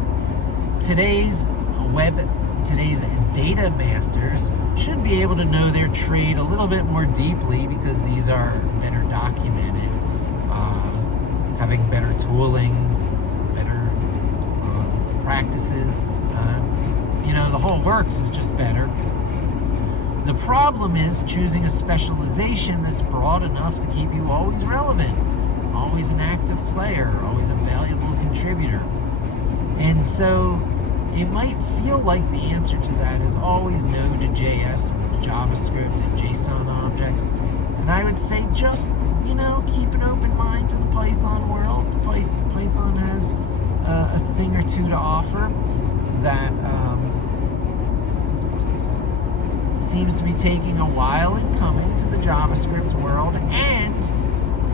Today's web today's data masters should be able to know their trade a little bit more deeply because these are better documented, having better tooling, better practices. The whole works is just better. The problem is choosing a specialization that's broad enough to keep you always relevant, always an active player, always a valuable contributor. And so it might feel like the answer to that is always Node.js and JavaScript and JSON objects. And I would say just, keep an open mind to the Python world. Python has a thing or two to offer that seems to be taking a while in coming to the JavaScript world, and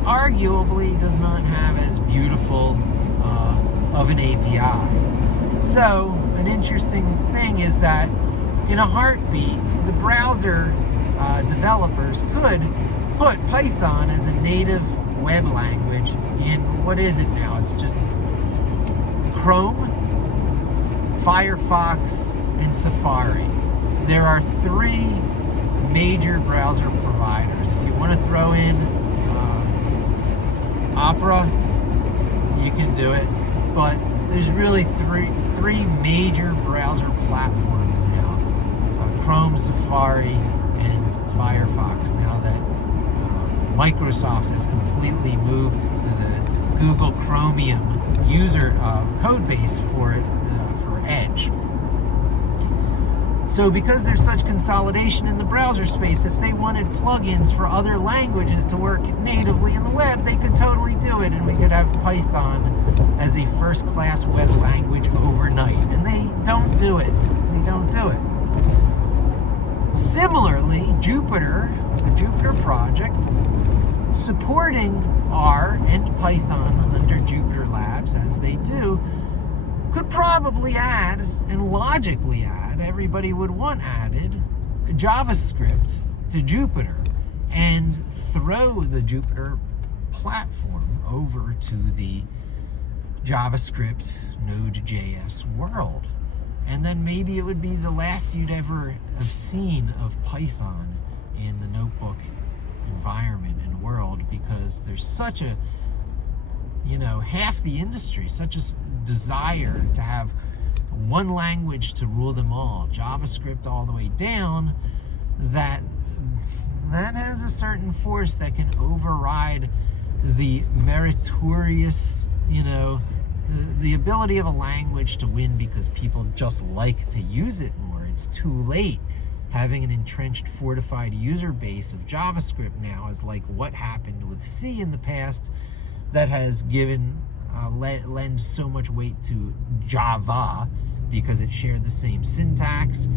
arguably does not have as beautiful of an API. So an interesting thing is that in a heartbeat, the browser developers could put Python as a native web language in, what is it now? It's just Chrome, Firefox, and Safari. There are 3 major browser providers. If you want to throw in Opera, you can do it. But there's really three major browser platforms now. Chrome, Safari, and Firefox. Now that Microsoft has completely moved to the Google Chromium user code base for Edge. So because there's such consolidation in the browser space, if they wanted plugins for other languages to work natively in the web, they could totally do it, and we could have Python as a first-class web language overnight. And they don't do it. Similarly, Jupyter, the Jupyter project, supporting R and Python under Jupyter Labs, as they do, could probably add, and logically add, everybody would want added, JavaScript to Jupyter and throw the Jupyter platform over to the JavaScript Node.js world. And then maybe it would be the last you'd ever have seen of Python in the notebook environment and world, because there's such a, half the industry, such a desire to have one language to rule them all, JavaScript all the way down, that has a certain force that can override the meritorious, the ability of a language to win because people just like to use it more. It's too late. Having an entrenched, fortified user base of JavaScript now is like what happened with C in the past, that has given lend so much weight to Java because it shared the same syntax,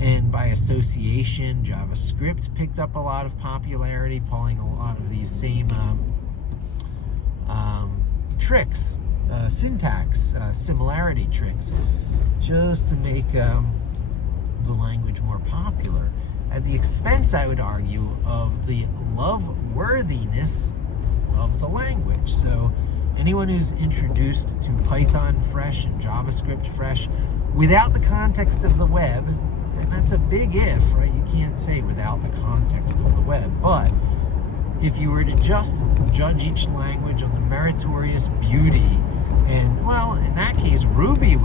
and by association, JavaScript picked up a lot of popularity, pulling a lot of these same tricks, syntax similarity tricks, just to make the language more popular, at the expense, I would argue, of the love-worthiness of the language. So anyone who's introduced to Python fresh and JavaScript fresh without the context of the web, and that's a big if, right? You can't say without the context of the web, but if you were to just judge each language on the meritorious beauty, and, well, in that case, Ruby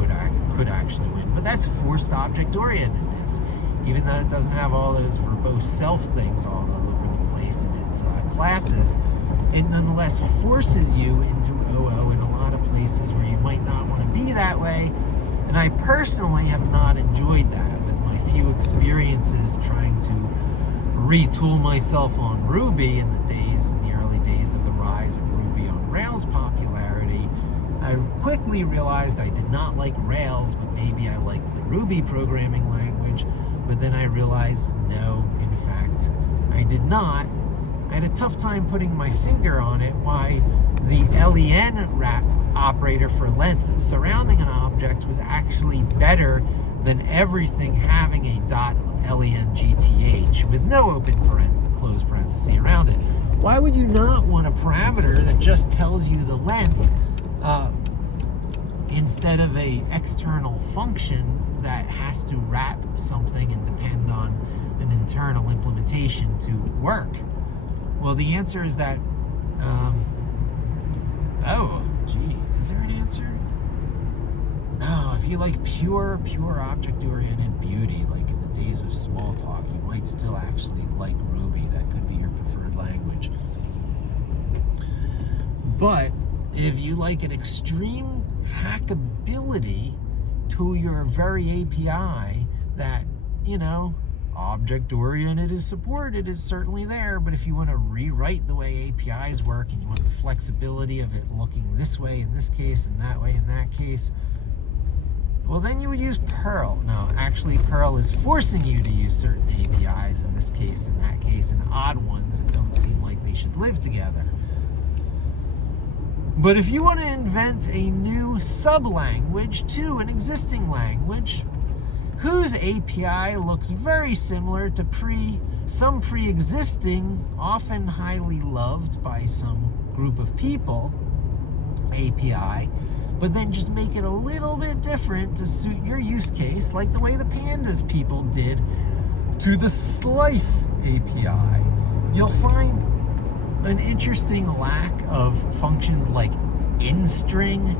could actually win, but that's forced object-orientedness, even though it doesn't have all those verbose self things all over the place in its classes. It nonetheless forces you into OO in a lot of places where you might not want to be that way, and I personally have not enjoyed that with my few experiences trying to retool myself on Ruby in the early days of the rise of Ruby on Rails popularity. I quickly realized I did not like Rails, but maybe I liked the Ruby programming language. But then I realized, no, in fact, I did not. I had a tough time putting my finger on it, why the len operator for length surrounding an object was actually better than everything having a .length with no open close parenthesis around it. Why would you not want a parameter that just tells you the length instead of a external function that has to wrap something and depend on an internal implementation to work? Well, the answer is that, is there an answer? No, if you like pure object-oriented beauty, like in the days of Smalltalk, you might still actually like Ruby. That could be your preferred language. But if you like an extreme hackability to your very API that, object-oriented is supported, is certainly there, but if you want to rewrite the way APIs work and you want the flexibility of it looking this way in this case and that way in that case, well, then you would use Perl. No, actually, Perl is forcing you to use certain APIs in this case, in that case, and odd ones that don't seem like they should live together. But if you want to invent a new sub-language to an existing language whose API looks very similar to some pre-existing, often highly loved by some group of people, API, but then just make it a little bit different to suit your use case, like the way the Pandas people did to the Slice API, you'll find an interesting lack of functions like in-string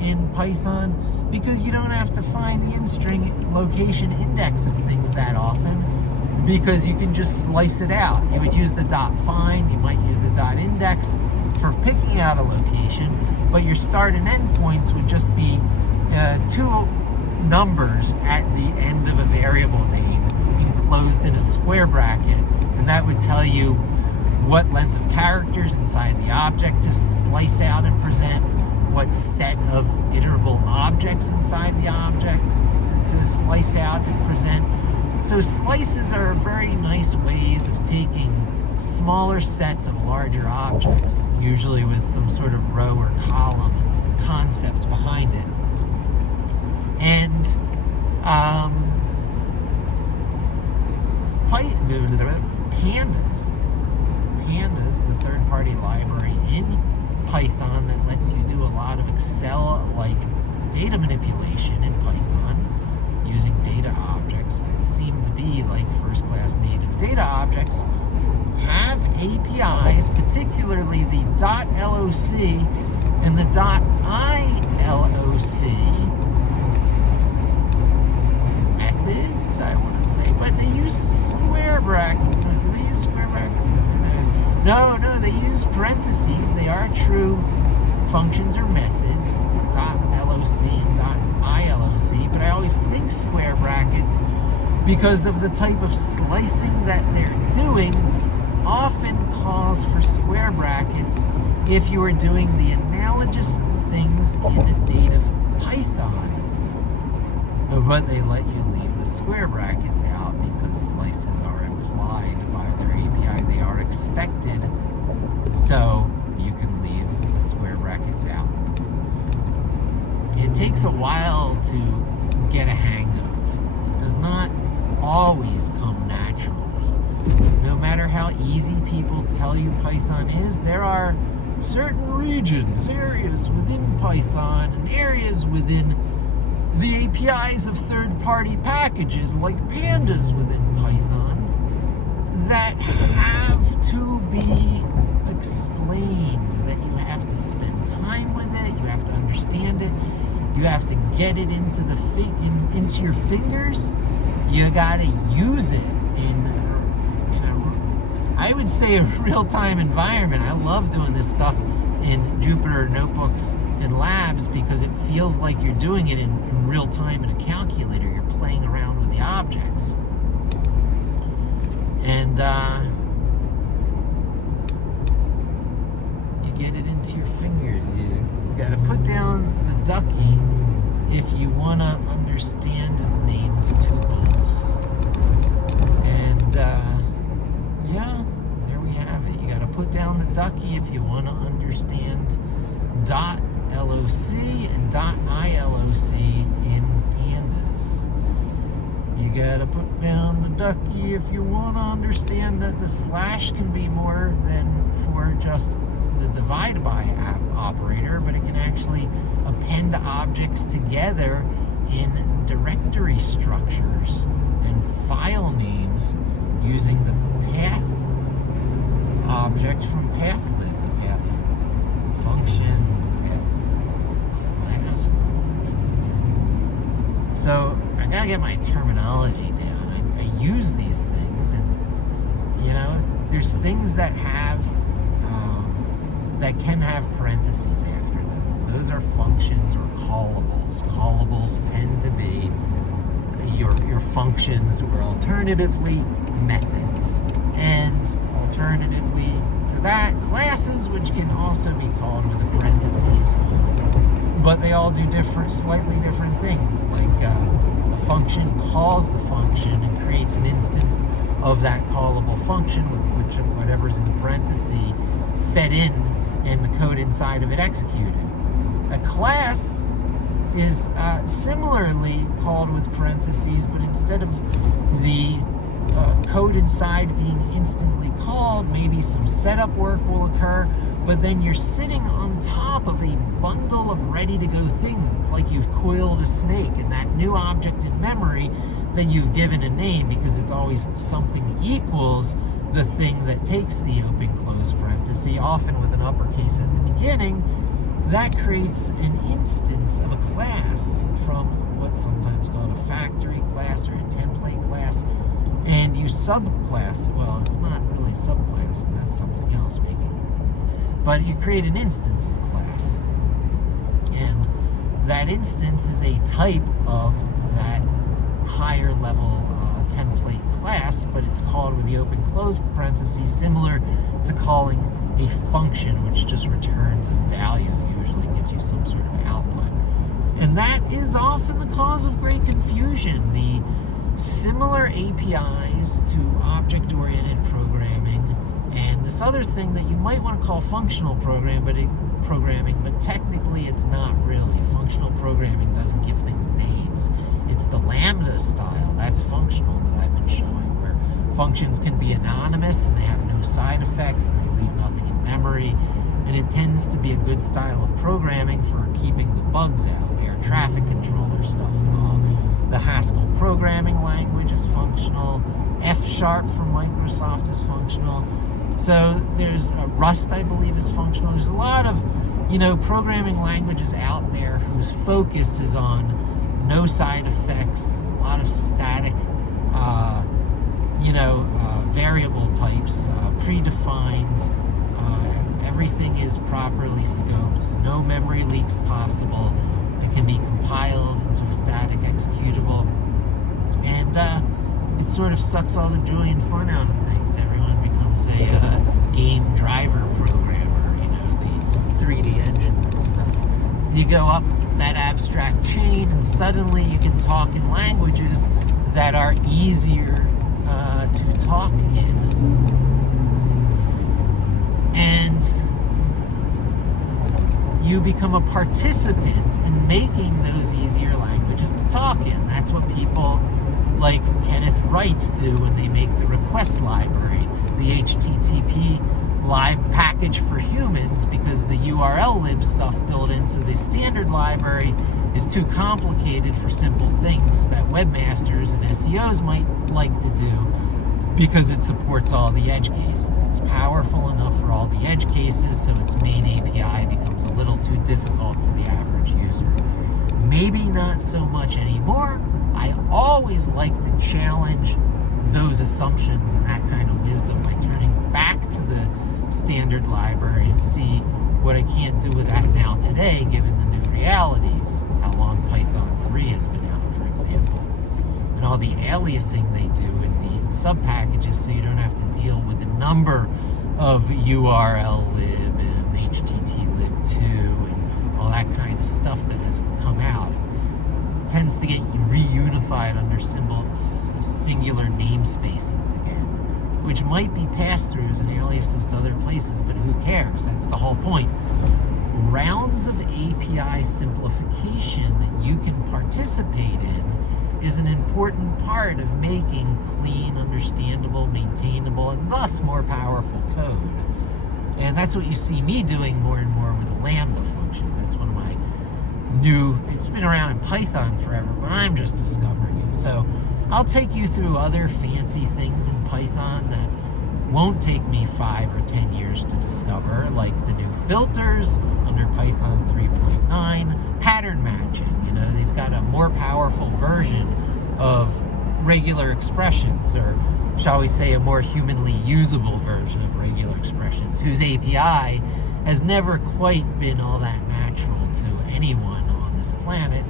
in Python, because you don't have to find the in-string location index of things that often, because you can just slice it out. You would use the .find, you might use the .index for picking out a location, but your start and end points would just be two numbers at the end of a variable name enclosed in a square bracket, and that would tell you what length of characters inside the object to slice out and present, what set of iterable objects inside the objects to slice out and present. So slices are very nice ways of taking smaller sets of larger objects, usually with some sort of row or column concept behind it. And Pandas, the third-party library in Python that lets you do a lot of Excel-like data manipulation in Python using data objects that seem to be like first-class native data objects, have APIs, particularly the .loc and the .iloc methods, I want to say, but they use square brackets. Do they use square brackets? No, they use parentheses. They are true functions or methods, .loc and .iloc, but I always think square brackets because of the type of slicing that they're doing often calls for square brackets if you are doing the analogous things in a native Python. But they let you leave the square brackets out because slices are implied by their API. They are expected, so you can leave the square brackets out. It takes a while to get a hang of. It does not always come naturally. No matter how easy people tell you Python is, there are certain regions, areas within Python, and areas within the APIs of third-party packages like Pandas within Python that have to be explained, that you have to spend time with it, you have to understand it, you have to get it into into your fingers, you gotta use it in I would say a real-time environment. I love doing this stuff in Jupyter Notebooks and Labs because it feels like you're doing it in real time in a calculator. You're playing around with the objects. And you get it into your fingers. You gotta put down the ducky if you wanna understand named tuples. And yeah, there we have it. You gotta put down the ducky if you wanna understand .loc and .iloc in Pandas. You gotta put down the ducky if you want to understand that the slash can be more than for just the divide by operator, but it can actually append objects together in directory structures and file names using the path object from pathlib, the path function, path class. So I gotta get my terminology down. I use these things, and there's things that have that can have parentheses after them. Those are functions or callables. Callables tend to be your functions, or alternatively methods, and alternatively to that, classes, which can also be called with the parentheses, but they all do slightly different things. Like a function calls the function and creates an instance of that callable function with which whatever's in the parenthesis fed in and the code inside of it executed. A class is similarly called with parentheses, but instead of the code inside being instantly called, maybe some setup work will occur, but then you're sitting on top of a bundle of ready-to-go things. It's like you've coiled a snake, and that new object in memory that you've given a name, because it's always something equals the thing that takes the open-close parenthesis, often with an uppercase at the beginning, that creates an instance of a class from what's sometimes called a factory class or a template class, and you subclass, well, it's not really subclass, that's something else maybe, but you create an instance of a class, and that instance is a type of that higher level template class, but it's called with the open close parentheses, similar to calling a function, which just returns a value, usually gives you some sort of output. And that is often the cause of great confusion. The similar APIs to object-oriented programming and this other thing that you might want to call functional programming, but technically it's not really. Functional programming doesn't give things names. It's the lambda style, that's functional, that I've been showing, where functions can be anonymous and they have no side effects and they leave nothing in memory, and it tends to be a good style of programming for keeping the bugs out, air traffic controller stuff and all. The Haskell programming language is functional. F# from Microsoft is functional. So there's Rust, I believe, is functional. There's a lot of, programming languages out there whose focus is on no side effects, a lot of static, variable types, predefined. Everything is properly scoped. No memory leaks possible. It can be compiled into a static executable, and it sort of sucks all the joy and fun out of things. Everyone becomes a game driver programmer, the 3D engines and stuff. You go up that abstract chain, and suddenly you can talk in languages that are easier to talk in, and you become a participant in making those easier languages to talk in. That's what people like Kenneth Wrights do when they make the request library, the HTTP package for humans, because the URL lib stuff built into the standard library is too complicated for simple things that webmasters and SEOs might like to do, because it supports all the edge cases. It's powerful enough for all the edge cases, so its main API becomes a little too difficult for the average user. Maybe not so much anymore. I always like to challenge those assumptions and that kind of wisdom by turning back to the standard library and see what I can't do with that now today, given the new realities, how long Python 3 has been out, for example, and all the aliasing they do in the sub-packages, so you don't have to deal with the number of URL lib and HTTlib2 and all that kind of stuff that has come out. It tends to get reunified under singular namespaces again, which might be pass-throughs and aliases to other places, but who cares? That's the whole point. Rounds of API simplification that you can participate in is an important part of making clean, understandable, maintainable, and thus more powerful code. And that's what you see me doing more and more with Lambda functions. That's one of my it's been around in Python forever, but I'm just discovering it. So I'll take you through other fancy things in Python that won't take me 5 or 10 years to discover, like the new filters under Python 3.9, pattern matching. They've got a more powerful version of regular expressions, or shall we say a more humanly usable version of regular expressions, whose API has never quite been all that natural to anyone on this planet.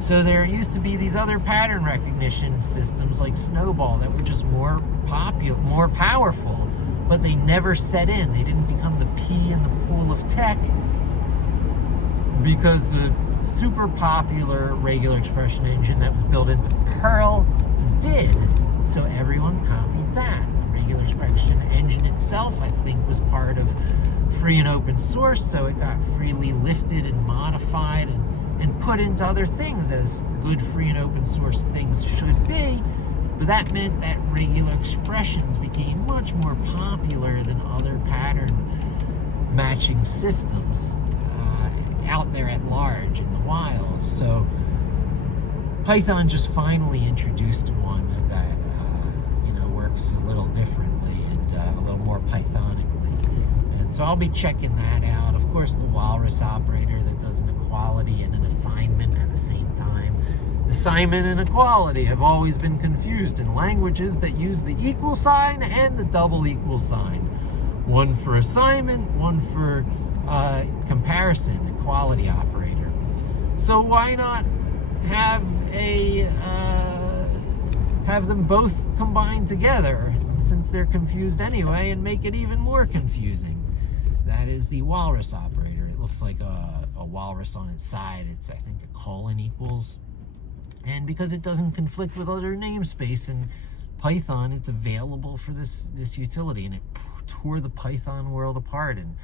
So there used to be these other pattern recognition systems like Snowball that were just more popular, more powerful, but they never set in. They didn't become the pea in the pool of tech because the super popular regular expression engine that was built into Perl did. So everyone copied that. The regular expression engine itself, I think, was part of free and open source, so it got freely lifted and modified and put into other things, as good free and open source things should be. But that meant that regular expressions became much more popular than other pattern matching systems out there at large in the wild. So Python just finally introduced one that works a little differently and a little more Pythonically. And so I'll be checking that out. Of course, the Walrus Operator that does an equality and an assignment at the same time. Assignment and equality have always been confused in languages that use the equal sign and the double equal sign. One for assignment, one for comparison, equality operator. So why not have them both combined together, since they're confused anyway, and make it even more confusing? That is the Walrus Operator. It looks like a walrus on its side. It's, I think, a colon equals. And because it doesn't conflict with other namespace in Python, it's available for this utility, and it tore the Python world apart and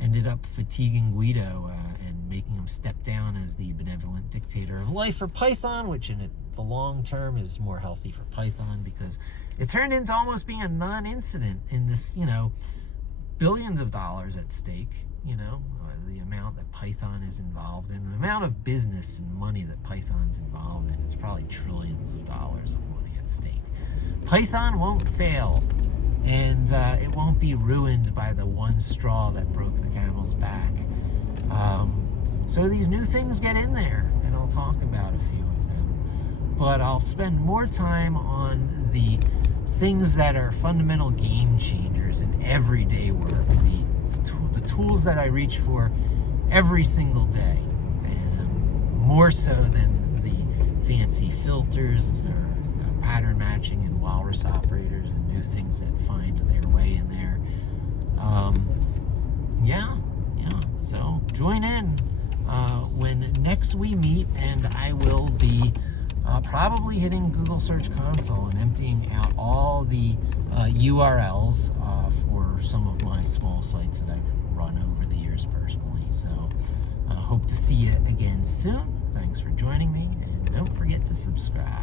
ended up fatiguing Guido and making him step down as the benevolent dictator of life for Python, which in the long term is more healthy for Python, because it turned into almost being a non-incident in this, billions of dollars at stake, the amount that Python is involved in, the amount of business and money that Python's involved in. It's probably trillions of dollars of money at stake. Python won't fail, and it won't be ruined by the one straw that broke the camel's back. So these new things get in there, and I'll talk about a few of them. But I'll spend more time on the things that are fundamental game changers in everyday work, the tools that I reach for every single day, and more so than the fancy filters or pattern matching and Walrus Operators and new things that find their way in there. So join in when next we meet, and I will be probably hitting Google Search Console and emptying out all the URLs for some of my small sites that I've run over the years personally. So hope to see you again soon. Thanks for joining me, and don't forget to subscribe.